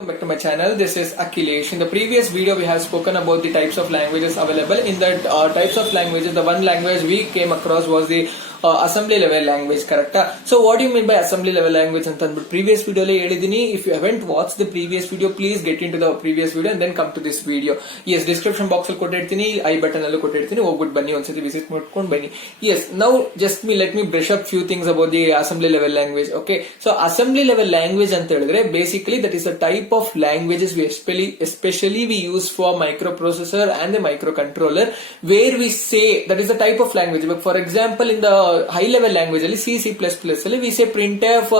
Welcome back to my channel. This is Akhilesh. In the previous video we have spoken about the types of languages available. In that types of languages, the one language we came across was the assembly level language, correct? So what do you mean by assembly level language anta anbiಟ್ಟು previous video le helidini. If you haven't watched the previous video, please get into the previous video and then come to this video. Yes, description box ಅಲ್ಲಿ ಕೊಟ್ಟಿರ್ತೀನಿ, I button ಅಲ್ಲೂ ಕೊಟ್ಟಿರ್ತೀನಿ, ಹೋಗ್ಬಿಟ್ಟು ಬನ್ನಿ ಒಂದ್ಸತಿ visit ಮಾಡ್ಕೊಂಡು ಬನ್ನಿ. Yes, now let me brush up few things about the assembly level language. Okay, so assembly level language ಅಂತ ಹೇಳಿದ್ರೆ basically that is a type of languages we especially we use for microprocessor and the microcontroller, where we say that is a type of language. But for example, in the high level language ಅಲ್ಲಿ C++ ಅಲ್ಲಿ we say printf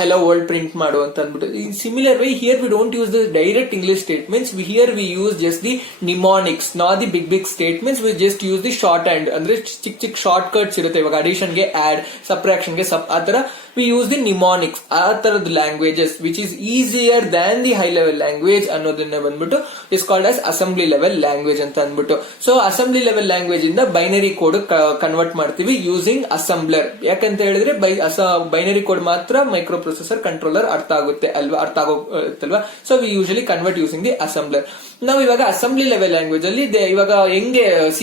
hello world print ಮಾಡು ಅಂತ ಅಂದ್ಬಿಟ್ಟು. In similar way here we don't use the direct English statements. Here we use just the mnemonics, not the big statements. We just use the shorthand, ಅಂದ್ರೆ ಚಿಕ್ಕ shortcuts ಇರುತ್ತೆ. ಇವಾಗ addition ಗೆ add, subtraction ಗೆ sub, ಆತರ we use the mnemonics, ಆ ತರದ languages which is easier than the high level language ಅನ್ನೋದನ್ನ ಬಂದ್ಬಿಟ್ಟು is called as assembly level language ಅಂತ ಅಂದ್ಬಿಟ್ಟು. ಸೊ assembly level language ಇಂದ ಬೈನರಿ ಕೋಡ್ ಕನ್ವರ್ಟ್ ಮಾಡ್ತೀವಿ ಯೂಸಿಂಗ್ ಅಸೆಂಬ್ಲರ್. ಯಾಕಂತ ಹೇಳಿದ್ರೆ ಬೈನರಿ ಕೋಡ್ ಮಾತ್ರ ಮೈಕ್ರೋ ಪ್ರೊಸೆಸರ್ ಕಂಟ್ರೋಲರ್ ಅರ್ಥ ಆಗುತ್ತಲ್ವಾ. So we usually convert using the assembler. ನಾವು ಇವಾಗ ಅಸೆಂಬ್ಲಿ ಲೆವೆಲ್ ಲ್ಯಾಂಗ್ವೇಜ್ ಅಲ್ಲಿ ಇವಾಗ ಹೆಂಗೆ C++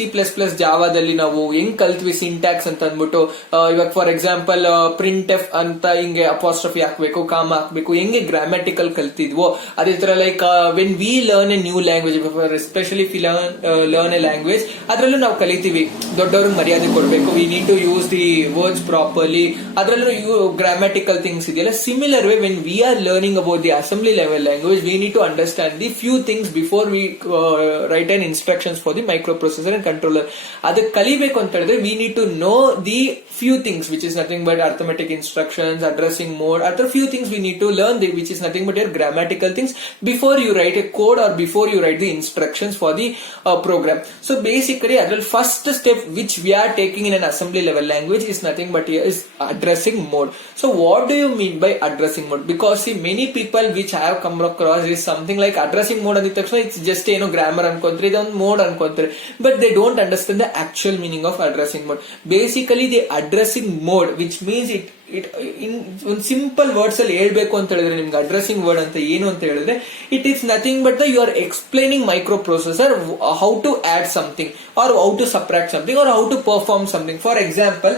ಜಾವಾದಲ್ಲಿ ನಾವು ಹೆಂಗ್ ಕಲ್ತ್ವಿ ಸಿಂಟ್ಯಾಕ್ಸ್ ಅಂತ ಅಂದ್ಬಿಟ್ಟು, ಇವಾಗ ಫಾರ್ ಎಕ್ಸಾಂಪಲ್ ಪ್ರಿಂಟ್ ಎಫ್ ಅಂತ ಹಿಂಗೆ ಅಪಾಸ್ಟ್ರಫಿ ಹಾಕ್ಬೇಕು, ಕಾಮ ಹಾಕ್ಬೇಕು, ಹೆಂಗೆ ಗ್ರಾಮ್ಯಾಟಿಕಲ್ ಕಲ್ತಿದ್ವೋ ಅದೇ ತರ like when we learn a new language, especially learn a language, ಅದ್ರಲ್ಲೂ ನಾವು ಕಲಿತೀವಿ ದೊಡ್ಡವ್ರಿಗೆ ಮರ್ಯಾದೆ ಕೊಡ್ಬೇಕು, we need to use the words properly, ಅದ್ರಲ್ಲೂ ಗ್ರಾಮ್ಯಾಟಿಕಲ್ ಥಿಂಗ್ಸ್ ಇದೆಯಲ್ಲ. Similar way when we are learning about the assembly level language, we need to understand the few things before we write an instructions for the microprocessor and controller. ಅದಕ್ಕೆ ಕಲಿಬೇಕು ಅಂತ ಹೇಳಿದ್ರೆ we need to know the few things which is nothing but arithmetic instructions, addressing mode, other few things we need to learn which is nothing but your grammatical things before you write a code or before you write the instructions for the program. So basically the first step which we are taking in an assembly level language is nothing but here is addressing mode. So what do you mean by addressing mode? Because see, many people which I have come across is something like addressing mode ಅಂದಿದ ತಕ್ಷಣ it's just grammar ಅನ್ಕೊಂತಾರೆ, ಇದೊಂದು mode ಅನ್ಕೊಂತಾರೆ, but they don't understand the actual meaning of addressing mode. Basically the addressing mode, which means it in simple words ಅಲ್ಲಿ ಹೇಳ್ಬೇಕು ಅಂತ ಹೇಳಿದ್ರೆ ನಿಮ್ಗೆ addressing word ಅಂತ ಏನು ಅಂತ ಹೇಳಿದ್ರೆ it is nothing but you are explaining microprocessor how to add something or how to subtract something or how to perform something. For example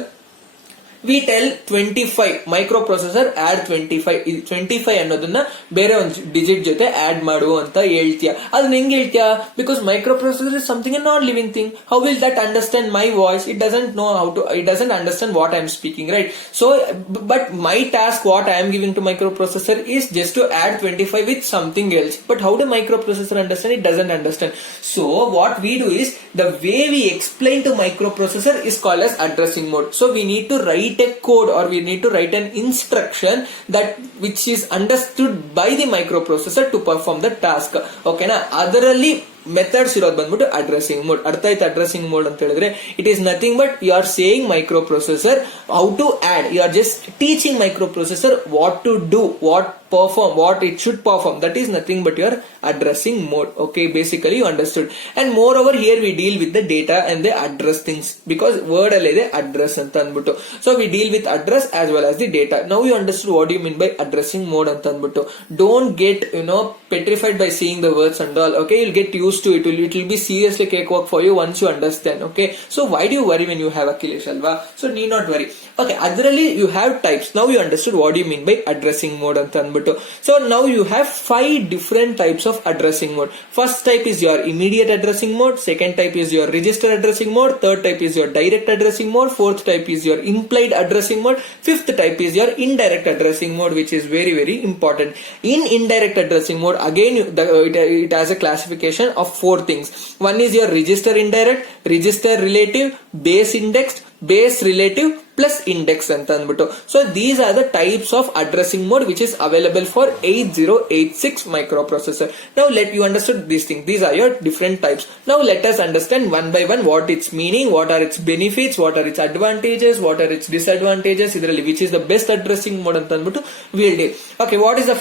we tell 25 microprocessor add 25 ಅನ್ನೋದನ್ನ ಬೇರೆ ಒಂದು ಡಿಜಿಟ್ ಜೊತೆ add ಮಾಡು ಅಂತ ಹೇಳ್ತೀಯ. ಅದನ್ನ ಹೆಂಗ್ ಹೇಳ್ತೀಯ? Because microprocessor is something a non living thing. How will that understand my voice? It doesn't know how to, it doesn't understand what I am speaking, right? So but my task what I am giving to microprocessor is just to add 25 with something else. But how the microprocessor understand? It doesn't understand. So what we do is the way we explain to microprocessor is called as addressing mode. So we need to write a code or we need to write an instruction that which is understood by the microprocessor to perform the task. Okay na, ಅದರಲ್ಲಿ methods ಇರೋದು ಬಂದ್ಬಿಟ್ಟು addressing mode. ಅರ್ಥ ಆಯ್ತು? Addressing mode ಅಂತ ಹೇಳಿದ್ರೆ it is nothing but you are saying microprocessor how to add, you are just teaching microprocessor what to do, what perform, what it should perform. That is nothing but your addressing mode. Okay, basically you understood. And moreover here we deal with the data and the address things, because word alle ide address anta anbittu. So we deal with address as well as the data. Now you understood what do you mean by addressing mode anta anbittu. Don't get petrified by seeing the words and all. Okay, you'll get used to it. It will be seriously cakewalk for you once you understand. Okay, so why do you worry when you have Akhilesh alva? So need not worry. Okay, adralli you have types. Now you understood what do you mean by addressing mode anta anbittu. So now you have 5 different types of addressing mode. First type is your immediate addressing mode, second type is your register addressing mode, third type is your direct addressing mode, fourth type is your implied addressing mode, fifth type is your indirect addressing mode, which is very very important. In indirect addressing mode again it has a classification of 4 things. One is your register indirect, register relative, base indexed, base relative plus index ಅಂತ ಅಂದ್ಬಿಟ್ಟು. So these are the types of addressing mode which is available for 8086 microprocessor. Now let you understood these things. These are your different types. Now let us understand one by one what its meaning, what are its benefits, what are its advantages, what are its disadvantages, ಇದರಲ್ಲಿ which is the best addressing mode ಅಂತ ಅಂದ್ಬಿಟ್ಟು we'll deal. Okay, what is the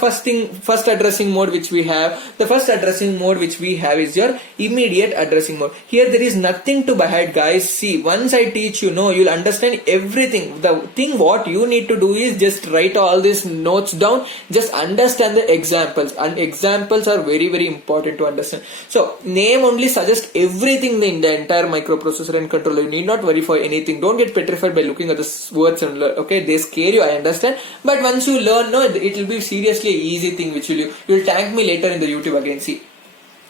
first addressing mode which we have? The first addressing mode which we have is your immediate addressing mode. Here there is nothing to hide, guys. See, once I teach you'll understand every everything. The thing what you need to do is just write all these notes down, just understand the examples, and examples are very very important to understand. So name only suggests everything in the entire microprocessor and controller. You need not worry for anything. Don't get petrified by looking at the words and okay, they scare you, I understand, but once you learn, no, it will be seriously an easy thing which you'll thank me later in the YouTube again. See,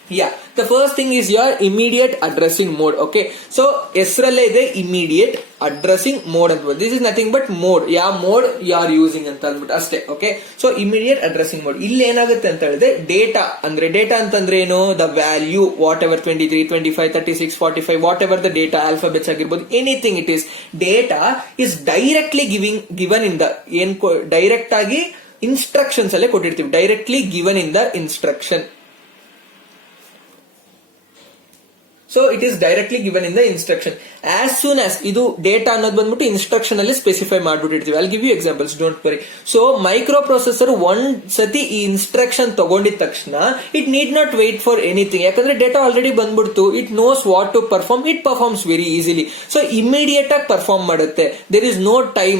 yeah, the first thing is your immediate addressing mode. Okay, so ಹೆಸರಲ್ಲೇ ಇದೆ immediate addressing mode ಅಂತ. This is nothing but mode, ಯಾವ mode you are using ಅಂತ ಅಂದ್ಬಿಟ್ಟು ಅಷ್ಟೇ. Okay, so immediate addressing mode ಇಲ್ಲಿ ಏನಾಗುತ್ತೆ ಅಂತ ಹೇಳಿದ್ರೆ ಡೇಟಾ ಅಂದ್ರೆ, ಡೇಟಾ ಅಂತಂದ್ರೆ ಏನು, the value whatever 23 25 36 45 whatever the data alphabets ಆಗಿರ್ಬೋದು, anything it is, data is directly given in the ಏನ್ ಡೈರೆಕ್ಟ್ ಆಗಿ ಇನ್ಸ್ಟ್ರಕ್ಷನ್ಸ್ ಅಲ್ಲೇ ಕೊಟ್ಟಿರ್ತೀವಿ, directly given in the instruction. So it is directly given in the instruction. As soon as ಇದು data ಅನ್ನೋದು ಬಂದ್ಬಿಟ್ಟು instruction ಅಲ್ಲಿ specify ಮಾಡ್ಬಿಟ್ಟಿರ್ತೀವಿ. I'll give you examples, don't worry. So microprocessor ಒಂದ್ ಸತಿ ಈ ಇನ್ಸ್ಟ್ರಕ್ಷನ್ ತಗೊಂಡಿದ ತಕ್ಷಣ it need not wait for anything, ಯಾಕಂದ್ರೆ ಡೇಟಾ ಆಲ್ರೆಡಿ ಬಂದ್ಬಿಡ್ತು. It knows what to perform, it performs very easily. So immediate ಆಗಿ ಪರ್ಫಾರ್ಮ್ ಮಾಡುತ್ತೆ. There is no time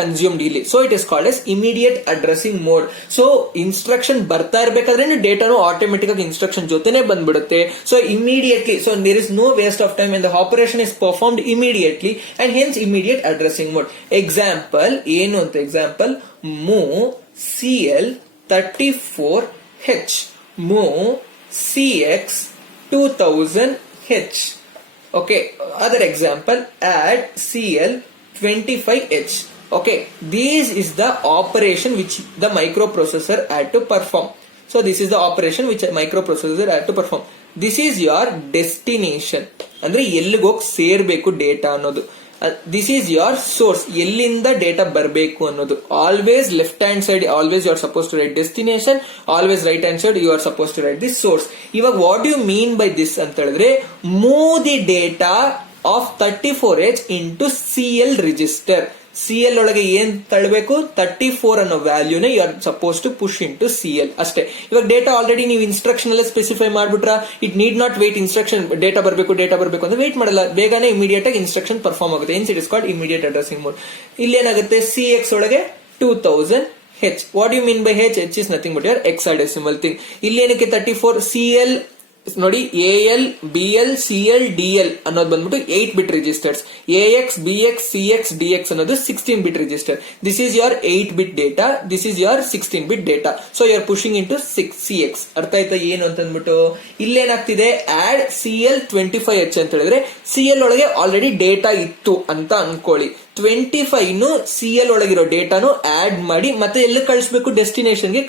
consumed ಇಲ್ಲಿ. So it is called as immediate addressing mode. So instruction ಬರ್ತಾ ಇರ್ಬೇಕಾದ್ರೆ ಡೇಟಾನು automatic ಆಗಿ instruction ಜೊತೆನೆ ಬಂದ್ಬಿಡುತ್ತೆ. So immediately, so there is no waste of time and the operation is performed immediately, and hence immediate addressing mode. Example ಏನು ಅಂತ, example move CL34H, move CX 2000H. Okay, other example, add CL25H. Okay, this is the operation which the microprocessor had to perform. So this is the operation which a microprocessor had to perform. This is your destination, ಅಂದ್ರೆ ಎಲ್ಲಿಗೆ ಹೋಗಿ ಸೇರ್ಬೇಕು data ಅನ್ನೋದು. This is your source, ಎಲ್ಲಿಂದ data ಬರಬೇಕು ಅನ್ನೋದು. Always left hand side always you are suppose to write destination, always right hand side you are suppose to write the source. ಇವಾಗ what you mean by this ಅಂತ ಹೇಳಿದ್ರೆ, move the data of 34H into CL register. CL ಒಳಗೆ ಏನ್ ತಳ್ಳಬೇಕು, 34 ಅನ್ನೋ ವ್ಯಾಲ್ಯೂನ you are suppose to push into CL ಅಷ್ಟೇ. ಇವಾಗ ಡೇಟಾ ಆಲ್ರೆಡಿ ನೀವು ಇನ್ಸ್ಟ್ರಕ್ಷನ್ ಅಲ್ಲೇ ಸ್ಪೆಸಿಫೈ ಮಾಡ್ಬಿಟ್ರ, it need not wait. Instruction data ಬರಬೇಕು ಅಂತ ವೇಟ್ ಮಾಡಲ್ಲ, ಬೇಗನೆ ಇಮಿಡಿಯೇಟ್ ಆಗಿ ಇನ್ಸ್ಟ್ರಕ್ಷನ್ ಪರ್ಫಾರ್ಮ್ ಆಗುತ್ತೆ. ಇನ್ಸ್ it is called immediate addressing mode. ಇಲ್ಲಿ ಏನಾಗುತ್ತೆ, CX ಒಳಗೆ 2000H. What you mean by H? H is nothing but your hexadecimal thing. ಇಲ್ಲಿ ಏನಕ್ಕೆ 34 CL ನೋಡಿ, AL BL CL DL ಅನ್ನೋದು ಬಂದ್ಬಿಟ್ಟು 8-bit registers. AX BX CX DX ಅನ್ನೋದು 16-bit register. This is your 8-bit data, this is your 16-bit data. So you are pushing into CX. ಅರ್ಥ ಆಯ್ತಾ ಏನು ಅಂತಂದ್ಬಿಟ್ಟು? ಇಲ್ಲೇನಾಗ್ತಿದೆ, ಆಡ್ CL25H ಅಂತ ಹೇಳಿದ್ರೆ CL ಒಳಗೆ ಆಲ್ರೆಡಿ ಡೇಟಾ ಇತ್ತು ಅಂತ ಅನ್ಕೊಳ್ಳಿ. 25 CL ಒಳಗಿರೋ ಡೇಟಾನು ಆಡ್ ಮಾಡಿ ಮತ್ತೆ ಎಲ್ಲಿ ಕಳಿಸ್ಬೇಕು, ಡೆಸ್ಟಿನೇಷನ್ಗೆ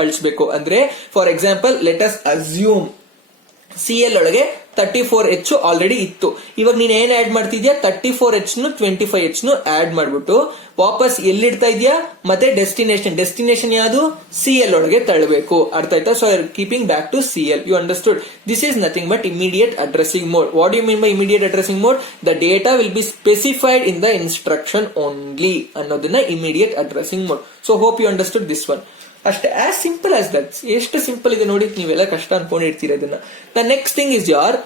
ಕಳಿಸ್ಬೇಕು. ಅಂದ್ರೆ for example let us assume CL ಒಳಗೆ 34H ಆಲ್ರೆಡಿ ಇತ್ತು. ಇವಾಗ ನೀನ್ ಏನ್ ಆಡ್ ಮಾಡ್ತಿದ್ಯಾ, 34H 25H ಆಡ್ ಮಾಡ್ಬಿಟ್ಟು ವಾಪಸ್ ಎಲ್ಲಿಡ್ತಾ ಇದೆಯಾ, ಮತ್ತೆ ಡೆಸ್ಟಿನೇಷನ್ ಯಾವುದು, CL ಒಳಗೆ ತಳ್ಳಬೇಕು. ಅರ್ಥ ಆಯ್ತಾ? So keeping back to CL. You understood? This is nothing but immediate addressing mode. What you mean by immediate addressing mode? The data will be specified in the instruction only ಅನ್ನೋದನ್ನ immediate addressing mode. So hope you understood this one. ಅಷ್ಟೇ, as simple as that. ಎಷ್ಟು simple ಇದೆ ನೋಡಿ, ನೀವೆಲ್ಲ ಕಷ್ಟ ಅನ್ಕೊಂಡಿರ್ತೀರ ಇದನ್ನ. The next thing is your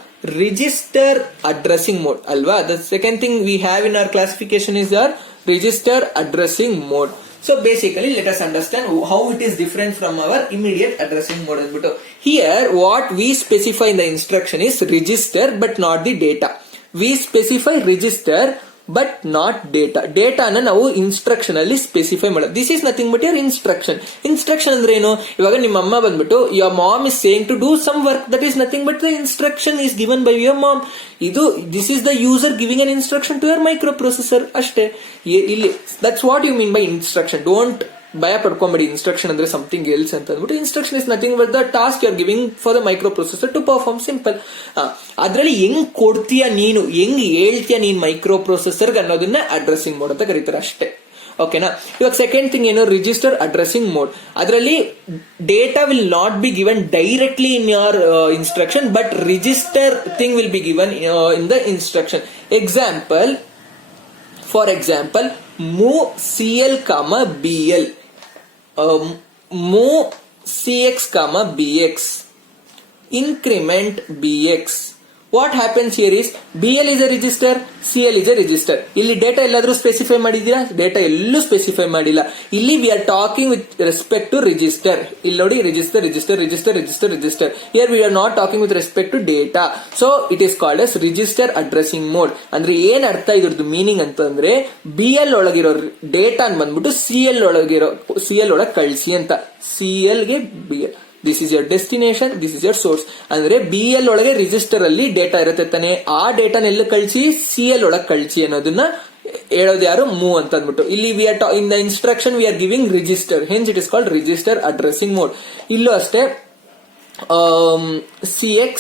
register addressing mode ಅಲ್ವಾ. The second thing we have in our classification is your register addressing mode. So basically let us understand how it is different from our immediate addressing mode ಅಂದ್ಬಿಟ್ಟು. Here what we specify in the instruction is register but not the data. We specify register but not data. ಡೇಟಾನ ನಾವು instruction ಅಲ್ಲಿ specify ಮಾಡೋದು. This is nothing but your instruction. Instruction ಅಂದ್ರೆ ಏನು? ಇವಾಗ ನಿಮ್ಮ ಅಮ್ಮ ಬಂದ್ಬಿಟ್ಟು your mom is saying to do some work, that is nothing but the instruction is given by your mom. This is the user giving an instruction to your microprocessor ಅಷ್ಟೇ. ಇಲ್ಲಿ that's what you mean by instruction. Don't ಭಯ ಪಡ್ಕೊಂಬೇಡಿ, instruction ಅಂದ್ರೆ something else ಅಂತ ಅಂದ್ಬಿಟ್ಟು. Instruction is nothing but the task you are giving for the microprocessor to perform. Simple. ಅದ್ರಲ್ಲಿ ಹೆಂಗ್ ಕೊಡ್ತೀಯ ನೀನು, ಹೆಂಗ್ ಹೇಳ್ತೀಯ ನೀನ್ ಮೈಕ್ರೋ ಪ್ರೊಸೆಸರ್ ಅನ್ನೋದನ್ನ ಅಡ್ರೆಸಿಂಗ್ ಮೋಡ್ ಅಂತ ಕರೀತಾರೆ ಅಷ್ಟೇ. ಓಕೆನಾ? ಇವಾಗ ಸೆಕೆಂಡ್ ಥಿಂಗ್ ಏನು, ರಿಜಿಸ್ಟರ್ ಅಡ್ರೆಸಿಂಗ್ ಮೋಡ್. ಅದರಲ್ಲಿ data will not be given directly in your instruction, but register thing will be given in the instruction. Example, for example, move CL, BL, move CX, BX, increment BX, what happens here is BL is a register, CL is a register. ಇಲ್ಲಿ data ಎಲ್ಲಾದ್ರೂ specify ಮಾಡಿದೀರಾ? Data ಎಲ್ಲೂ specify ಮಾಡಿಲ್ಲ. ಇಲ್ಲಿ we are talking with respect to register. ಇಲ್ಲಿ ನೋಡಿ register register register register register. Here we are not talking with respect to data. So it is called as register addressing mode. ಅಂದ್ರೆ ಏನ್ ಅರ್ಥ ಇದ್ರದ್ದು meaning ಅಂತಂದ್ರೆ BL ಒಳಗಿರೋ data ಬಂದ್ಬಿಟ್ಟು CL ಒಳಗೆ ಕಳಿಸಿ ಅಂತ. CL ಗೆ BL, this is your destination, this is your source. ಅಂದ್ರೆ BL ಒಳಗೆ ರಿಜಿಸ್ಟರ್ ಅಲ್ಲಿ ಡೇಟಾ ಇರುತ್ತೆ ತಾನೆ, ಆ ಡೇಟಾನ ಎಲ್ಲ ಕಳಿಸಿ CL ಒಳಗೆ ಕಳಿಸಿ ಅನ್ನೋದನ್ನ ಹೇಳೋದು ಯಾರು? ಮೂವ್ ಅಂತ ಅಂದ್ಬಿಟ್ಟು. ಇಲ್ಲಿ we R in the instruction we are giving register, hence it is called register addressing mode. ಇಲ್ಲೂ ಅಷ್ಟೇ CX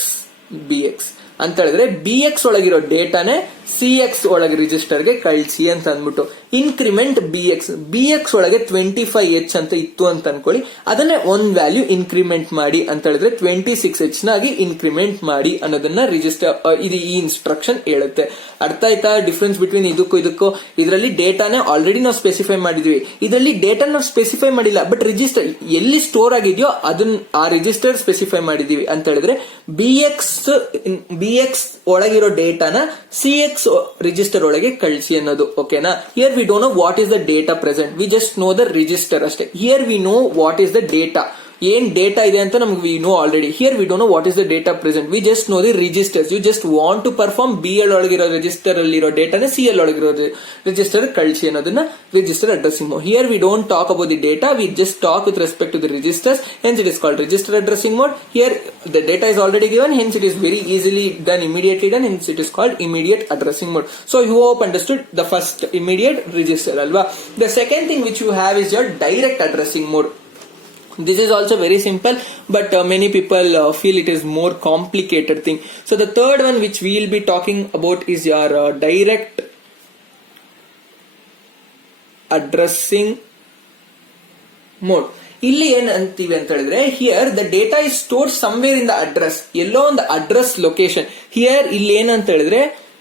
BX ಅಂತ ಹೇಳಿದ್ರೆ BX ಒಳಗಿರೋ ಡೇಟಾನೇ CX ಒಳಗೆ ರಿಜಿಸ್ಟರ್ಗೆ ಕಳಿಸಿ ಅಂತ ಅಂದ್ಬಿಟ್ಟು. ಇನ್ಕ್ರಿಮೆಂಟ್ BX ಒಳಗೆ 25H ಅಂತ ಇತ್ತು ಅಂತ ಅನ್ಕೊಳ್ಳಿ, ಅದನ್ನೇ ಒಂದ್ ವ್ಯಾಲ್ಯೂ ಇನ್ಕ್ರಿಮೆಂಟ್ ಮಾಡಿ ಅಂತ ಹೇಳಿದ್ರೆ 26H ನಾಗಿ ಇನ್ಕ್ರಿಮೆಂಟ್ ಮಾಡಿ ಅನ್ನೋದನ್ನ ರಿಜಿಸ್ಟರ್ ಇದು ಈ ಇನ್ಸ್ಟ್ರಕ್ಷನ್ ಹೇಳುತ್ತೆ. ಅರ್ಥ ಆಯ್ತಾ ಡಿಫ್ರೆನ್ಸ್ ಬಿಟ್ವೀನ್ ಇದಕ್ಕೂ? ಇದರಲ್ಲಿ ಡೇಟಾನೇ ಆಲ್ರೆಡಿ ನಾವು ಸ್ಪೆಸಿಫೈ ಮಾಡಿದ್ವಿ, ಇದರಲ್ಲಿ ಡೇಟಾ ನಾವು ಸ್ಪೆಸಿಫೈ ಮಾಡಿಲ್ಲ, ಬಟ್ ರಿಜಿಸ್ಟರ್ ಎಲ್ಲಿ ಸ್ಟೋರ್ ಆಗಿದೆಯೋ ಅದನ್ನ ಆ ರಿಜಿಸ್ಟರ್ ಸ್ಪೆಸಿಫೈ ಮಾಡಿದೀವಿ ಅಂತ ಹೇಳಿದ್ರೆ BX ಒಳಗಿರೋ ಡೇಟಾನ CX ರಿಜಿಸ್ಟರ್ ಒಳಗೆ ಕಳಿಸಿ ಅನ್ನೋದು. ಓಕೆನಾ? Here we don't know what is the data present, we just know the register ಅಷ್ಟೇ. Here we know what is the data, ಏನ್ ಡೇಟಾ ಇದೆ ಅಂತ ನಮ್ಗೆ we know already. Here we don't know what is the data present, we just know the registers. You just want to perform BL ಒಳಗಿರೋ register ಅಲ್ಲಿರೋ ಡೇಟಾನ CL ಒಳಗಿರೋ register ಕಳಿಸಿ ಅನ್ನೋದನ್ನ register addressing mode. Here we don't talk about the data, we just talk with respect to the registers, hence it is called register addressing mode. Here the data is already given, hence it is very easily done, immediately done, hence it is called immediate addressing mode. So you hope understood the first immediate register alva. The second thing which you have is your direct addressing mode. This is also very simple, but many people feel it is more complicated thing. So the third one which we will be talking about is your direct addressing mode. ಇಲ್ಲಿ ಏನ್ ಅಂತೀವಿ ಅಂತ ಹೇಳಿದ್ರೆ, here the data is stored somewhere in the address, ಎಲ್ಲೋ ಒಂದು address location. Here ಇಲ್ಲಿ ಏನಂತ ಹೇಳಿದ್ರೆ,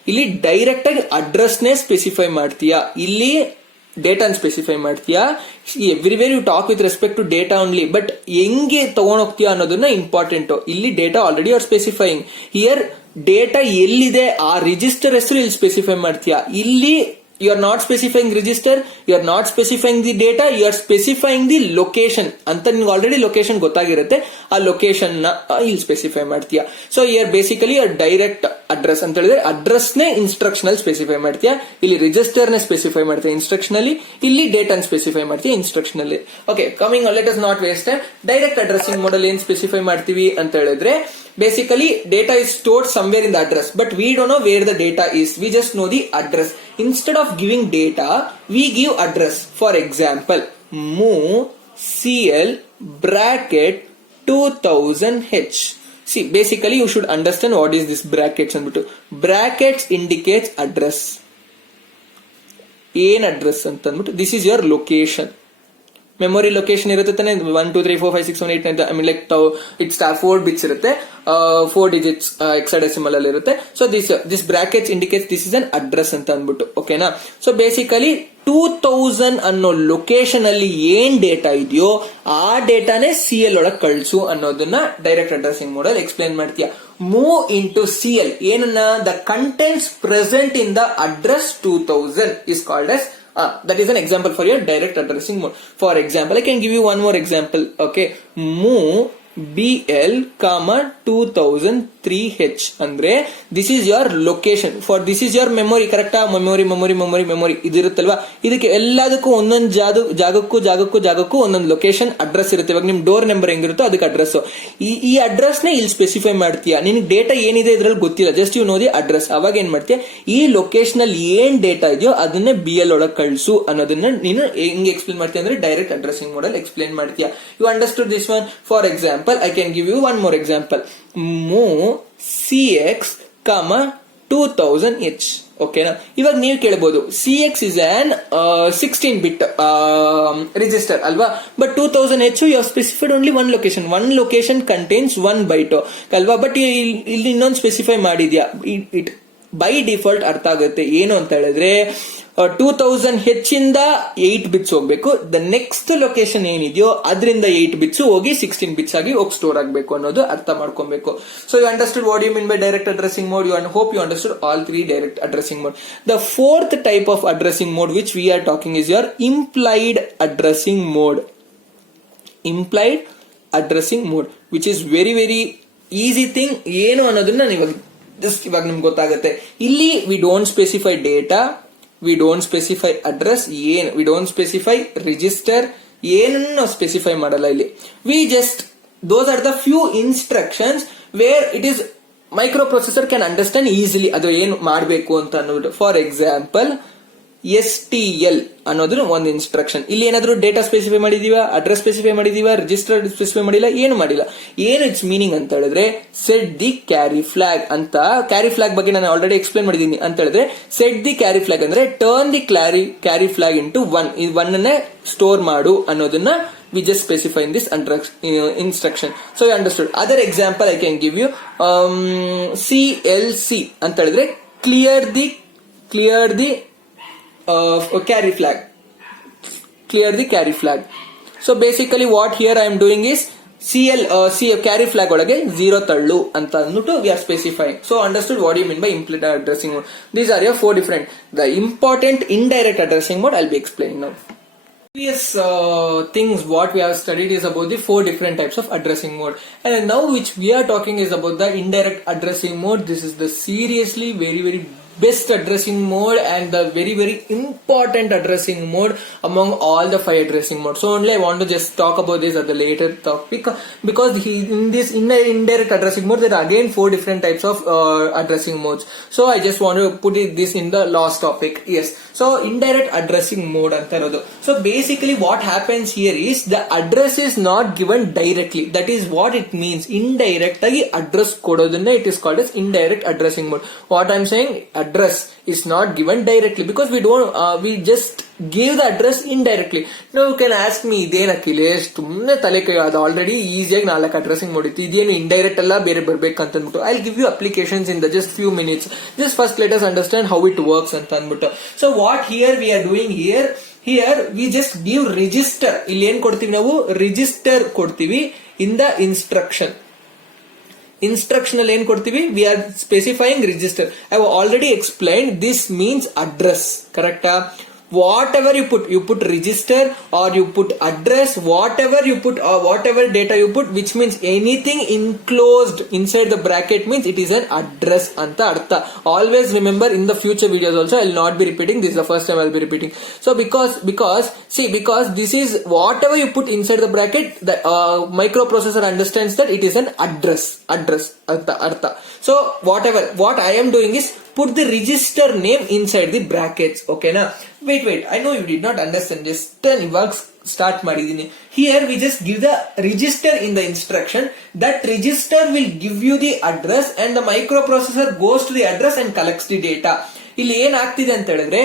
ಇಲ್ಲಿ ಡೈರೆಕ್ಟ್ ಆಗಿ ಅಡ್ರೆಸ್ ನೇ ಸ್ಪೆಸಿಫೈ ಮಾಡ್ತೀಯಾ, ಇಲ್ಲಿ ಡೇಟಾ ಸ್ಪೆಸಿಫೈ ಮಾಡ್ತೀಯಾ. Everywhere you talk with respect to data only, but ಹೆಂಗೆ ತಗೊಂಡೋಗ್ತೀಯಾ ಅನ್ನೋದನ್ನ ಇಂಪಾರ್ಟೆಂಟ್. ಇಲ್ಲಿ data already are specifying. Here data ಎಲ್ಲಿದೆ ಆ ರಿಜಿಸ್ಟರ್ ಹೆಸರು ಇಲ್ಲಿ ಸ್ಪೆಸಿಫೈ ಮಾಡ್ತೀಯಾ. ಇಲ್ಲಿ you are not specifying register, you are not specifying the data, you are specifying the location ಅಂತ ನಿಮ್ಗೆ ಆಲ್ರೆಡಿ ಲೊಕೇಶನ್ ಗೊತ್ತಾಗಿರುತ್ತೆ, ಆ ಲೊಕೇಶನ್ ನ ಇಲ್ಲಿ ಸ್ಪೆಸಿಫೈ ಮಾಡ್ತೀಯಾ. So here basically direct address ಅಂತ ಹೇಳಿದ್ರೆ ಅಡ್ರೆಸ್ ನೇ ಇನ್ಸ್ಟ್ರಕ್ಷನ್ ಅಲ್ಲಿ ಸ್ಪೆಸಿಫೈ ಮಾಡ್ತೀಯಾ, ಇಲ್ಲಿ ರಿಜಿಸ್ಟರ್ ನೇ ಸ್ಪೆಸಿಫೈ ಮಾಡ್ತೀಯಾ ಇನ್ಸ್ಟ್ರಕ್ಷನ್ ಅಲ್ಲಿ, ಇಲ್ಲಿ ಡೇಟಾ ಸ್ಪೆಸಿಫೈ ಮಾಡ್ತೀಯಾ ಇನ್ಸ್ಟ್ರಕ್ಷನ್ ಅಲ್ಲಿ. Okay, coming let us not waste time. Direct addressing ಮೋಡಲ್ ಏನ್ ಸ್ಪೆಸಿಫೈ ಮಾಡ್ತೀವಿ ಅಂತ ಹೇಳಿದ್ರೆ, basically data is stored somewhere in the address, but we don't know where the data is, we just know the address. Instead of giving data, we give address. For example, move CL bracket 2000H. See, basically you should understand what is this brackets and brackets indicates address. ಏನ್ address ಅಂತ ಅಂದ್ಬಿಟ್ಟು, this is your location. Memory location ಇರುತ್ತೆ ತಾನೆ, 1 2 3 4 5 6 7 8 9 I mean like it's 4 bits ಇರುತ್ತೆ, 4 digits hexadecimal ಅಲ್ಲಿ ಇರುತ್ತೆ. So this brackets indicates this is an address ಅಂತ ಅಂದ್ಬಿಟ್ಟು. ಓಕೆನಾ? ಸೊ ಬೇಸಿಕಲಿ 2000 ಅನ್ನೋ ಲೊಕೇಶನ್ ಅಲ್ಲಿ ಏನ್ ಡೇಟಾ ಇದೆಯೋ ಆ ಡೇಟಾನೇ CL ಒಳಗೆ ಕಳಿಸು ಅನ್ನೋದನ್ನ ಡೈರೆಕ್ಟ್ ಅಡ್ರೆಸಿಂಗ್ ಮೋಡಲ್ ಎಕ್ಸ್ಪ್ಲೇನ್ ಮಾಡ್ತೀಯಾ. ಮೂವ್ ಇನ್ ಟು CL ಏನನ್ನ, the contents present in the address 2000 is called S that is an example for your direct addressing mode. For example, I can give you one more example. Okay, move BL, 2003H ಅಂದ್ರೆ this is your location, for this is your memory. ಕರೆಕ್ಟಾ? Memory ಇದಿರುತ್ತಲ್ವಾ, ಇದಕ್ಕೆ ಎಲ್ಲದಕ್ಕೂ ಒಂದೊಂದು ಜಾಗಕ್ಕೂ ಒಂದೊಂದು location address ಇರುತ್ತೆ. ಇವಾಗ ನಿಮ್ door number ಹೆಂಗಿರುತ್ತೋ ಅದಕ್ಕೆ ಅಡ್ರೆಸ್. ಈ ಅಡ್ರೆಸ್ ನೇ ಇಲ್ಲಿ ಸ್ಪೆಸಿಫೈ ಮಾಡ್ತೀಯಾ. ನಿನ್ಗೆ ಡೇಟಾ ಏನಿದೆ ಇದ್ರಲ್ಲಿ ಗೊತ್ತಿಲ್ಲ, just you know the address. ಅವಾಗ ಏನ್ ಮಾಡ್ತೀಯ, ಈ ಲೊಕೇಶನ್ ಅಲ್ಲಿ ಏನ್ ಡೇಟಾ ಇದೆಯೋ ಅದನ್ನೇ BL ಒಳಗೆ ಕಳಿಸು ಅನ್ನೋದನ್ನ ನೀನು ಹೆಂಗೆ ಎಕ್ಸ್ಪ್ಲೇನ್ ಮಾಡ್ತೀಯ ಅಂದ್ರೆ ಡೈರೆಕ್ಟ್ ಅಡ್ರೆಸಿಂಗ್ ಮೋಡಲ್ ಎಕ್ಸ್ಪ್ಲೇನ್ ಮಾಡ್ತೀಯಾ. You understood this one? For example, I can give you one more example. Move CX, 2000H. ಓಕೆನಾ? ಇವಾಗ ನೀವು ಕೇಳಬಹುದು, CX is an 16-bit register ಅಲ್ವಾ, but 2000H you have specified only one location. One location contains 1 byte ಅಲ್ವಾ, but ಇಲ್ಲಿ ಇನ್ನೊಂದು specify ಮಾಡಿದ್ಯಾ. It by default ಅರ್ಥ ಆಗುತ್ತೆ ಏನು ಅಂತ ಹೇಳಿದ್ರೆ, 2000 ಹೆಚ್ಚಿಂದ 8 ಬಿಟ್ಸ್ ಹೋಗ್ಬೇಕು. ದ ನೆಕ್ಸ್ಟ್ ಲೊಕೇಶನ್ ಏನಿದೆಯೋ ಅದರಿಂದ 8 ಬಿಟ್ಸ್ ಹೋಗಿ 16 ಬಿಟ್ಸ್ ಆಗಿ ಹೋಗಿ ಸ್ಟೋರ್ ಆಗಬೇಕು ಅನ್ನೋದು ಅರ್ಥ ಮಾಡ್ಕೊಬೇಕು. So you understood what you mean by direct addressing mode. You hope you understood all 3 direct addressing mode. The fourth type of addressing mode which we are talking is your implied addressing mode. Implied addressing mode which is very very easy thing. ಏನು ಅನ್ನೋದನ್ನ ಇವಾಗ ನಿಮ್ಗೆ ಗೊತ್ತಾಗುತ್ತೆ. ಇಲ್ಲಿ we don't specify data, we don't specify address, we don't specify register, ಏನನ್ನು ನಾವು specify ಮಾಡಲ್ಲ ಇಲ್ಲಿ. We just those are the few instructions where it is micro processor can understand easily ಅದು ಏನು ಮಾಡಬೇಕು ಅಂತ ಅನ್ನೋದು. ಫಾರ್ ಎಕ್ಸಾಂಪಲ್ STL ಅನ್ನೋದು ಒಂದು ಇನ್ಸ್ಟ್ರಕ್ಷನ್. ಇಲ್ಲಿ ಏನಾದ್ರು ಡೇಟಾ ಸ್ಪೆಸಿಫೈ ಮಾಡಿದೀವ, ಅಡ್ರೆಸ್ ಸ್ಪೆಸಿಫೈ ಮಾಡಿದೀವ, ರಿಜಿಸ್ಟರ್ ಸ್ಪೆಸಿಫೈ ಮಾಡಿಲ್ಲ, ಏನು ಮಾಡಿಲ್ಲ. ಏನು ಇಟ್ಸ್ ಮೀನಿಂಗ್ ಅಂತ ಹೇಳಿದ್ರೆ ಸೆಟ್ ದಿ ಕ್ಯಾರಿ ಫ್ಲಾಗ್ ಅಂತ. ಕ್ಯಾರಿ ಫ್ಲಾಗ್ ಬಗ್ಗೆ ನಾನು ಆಲ್ರೆಡಿ ಎಕ್ಸ್ಪ್ಲೇನ್ ಮಾಡಿದೀನಿ. ಅಂತ ಹೇಳಿದ್ರೆ ಸೆಟ್ ದಿ ಕ್ಯಾರಿ ಫ್ಲಾಗ್ ಅಂದ್ರೆ turn the carry flag into 1. ಈ 1 ಅನ್ನೇ ಸ್ಟೋರ್ ಮಾಡು ಅನ್ನೋದನ್ನ we just specify in this instruction. So you understood. Other example I can give you, CLC ಅಂತ ಹೇಳಿದ್ರೆ clear the carry flag. Clear the carry flag. So basically what here I am doing is carry flag ಒಳಗೆ 0 ತಳ್ಳು ಅಂತ ಅಂದ್ಬಿಟ್ಟು we are specifying. So understood what you mean by implicit addressing mode. These are your 4 different. The important indirect addressing mode I'll be explaining now. Previous things what we have studied is about the 4 different types of addressing mode, and now which we are talking is about the indirect addressing mode. This is the seriously very very best addressing mode and the very very important addressing mode among all the 5 addressing modes. So only I want to just talk about this at the later topic, because in indirect addressing mode there are again 4 different types of addressing modes. So I just want to put this in the last topic. Yes, so indirect addressing mode anta irodu. So basically what happens here is the address is not given directly. That is what it means. Indirect agi address kododunna it is called as indirect addressing mode. What I am saying, address is not given directly because we just give the address indirectly. Now you can ask me, ಇದೇನ ಅಖಿಲೇಶ್ ಸುಮ್ಮನೆ ತಲೆ ಕೈ, ಅದು already ಈಸಿಯಾಗಿ 4 addressing ಮಾಡಿತ್ತು, ಇದೇನು indirect ಅಲ್ಲ ಬೇರೆ ಬರ್ಬೇಕಂತ ಅಂದ್ಬಿಟ್ಟು. I give you applications in the just few minutes. Just first let us understand how it works ಅಂತ ಅಂದ್ಬಿಟ್ಟು. So what here we are doing here we just give register. ಇಲ್ಲಿ ಏನ್ ಕೊಡ್ತೀವಿ ನಾವು, ರಿಜಿಸ್ಟರ್ ಕೊಡ್ತೀವಿ ಇನ್ ದ ಇನ್ಸ್ಟ್ರಕ್ಷನ್. ಇನ್ಸ್ಟ್ರಕ್ಷನ್ ಅಲ್ಲಿ ಏನ್ ಕೊಡ್ತೀವಿ, we are specifying register. I have already explained this means address. ಕರೆಕ್ಟಾ? Whatever you put register or you put address, whatever you put or whatever data you put, which means anything enclosed inside the bracket means it is an address anta artha. Always remember, in the future videos also I will not be repeating, this is the first time I will be repeating. So because this is whatever you put inside the bracket, the microprocessor understands that it is an address anta artha. So what I am doing is put the register name inside the brackets. Okay na? Wait, I know you did not understand. Just iವಾಗ start ಮಾಡಿದೀನಿ. Here we just give the register in the instruction. That register will give you the address and the microprocessor goes to the address and collects the data. ಇಲ್ಲಿ ಏನ್ ಆಗ್ತಿದೆ ಅಂತ ಹೇಳಿದ್ರೆ,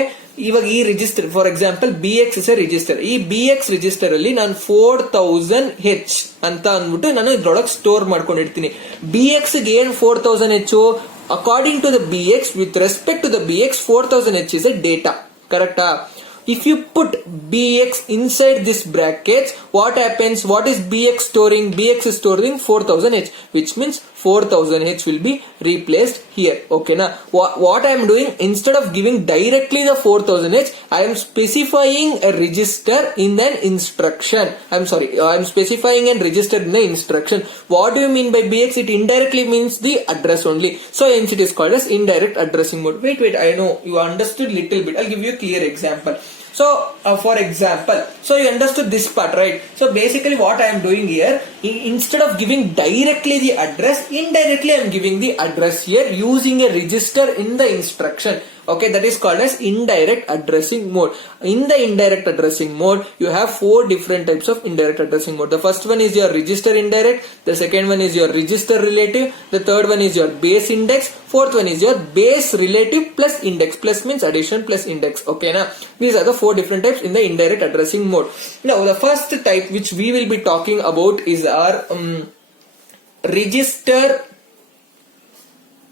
ಇವಾಗ ಈ register for example BX is A register. ಈ BX register ಅಲ್ಲಿ ನಾನು 4000H ಅಂತ ಅಂದ್ಬಿಟ್ಟು ನಾನು ಇದ್ರೊಳಗೆ ಸ್ಟೋರ್ ಮಾಡ್ಕೊಂಡಿರ್ತೀನಿ. BX ಗೆ ಏನ್ 4000H, according to the BX, with respect to the BX, 4000H is a data. Correct? If you put BX inside this brackets, what happens? What is BX storing? BX is storing 4000H, which means 4000H will be replaced here. Okay na? What I am doing, instead of giving directly the 4000H, I am specifying a register in an instruction. I am specifying a register in the instruction. What do you mean by BX? It indirectly means the address only. So hence it is called as indirect addressing mode. Wait, I know you understood little bit. I'll give you a clear example. So for example, so you understood this part, right? So basically what I am doing here, instead of giving directly the address, indirectly I am giving the address here using a register in the instruction. Okay, that is called as indirect addressing mode. In the indirect addressing mode, you have 4 different types of indirect addressing mode. The first one is your register indirect, the second one is your register relative, the third one is your base index, fourth one is your base relative plus index. Plus means addition plus index. Okay na? These are the 4 different types in the indirect addressing mode. Now the first type which we will be talking about is our register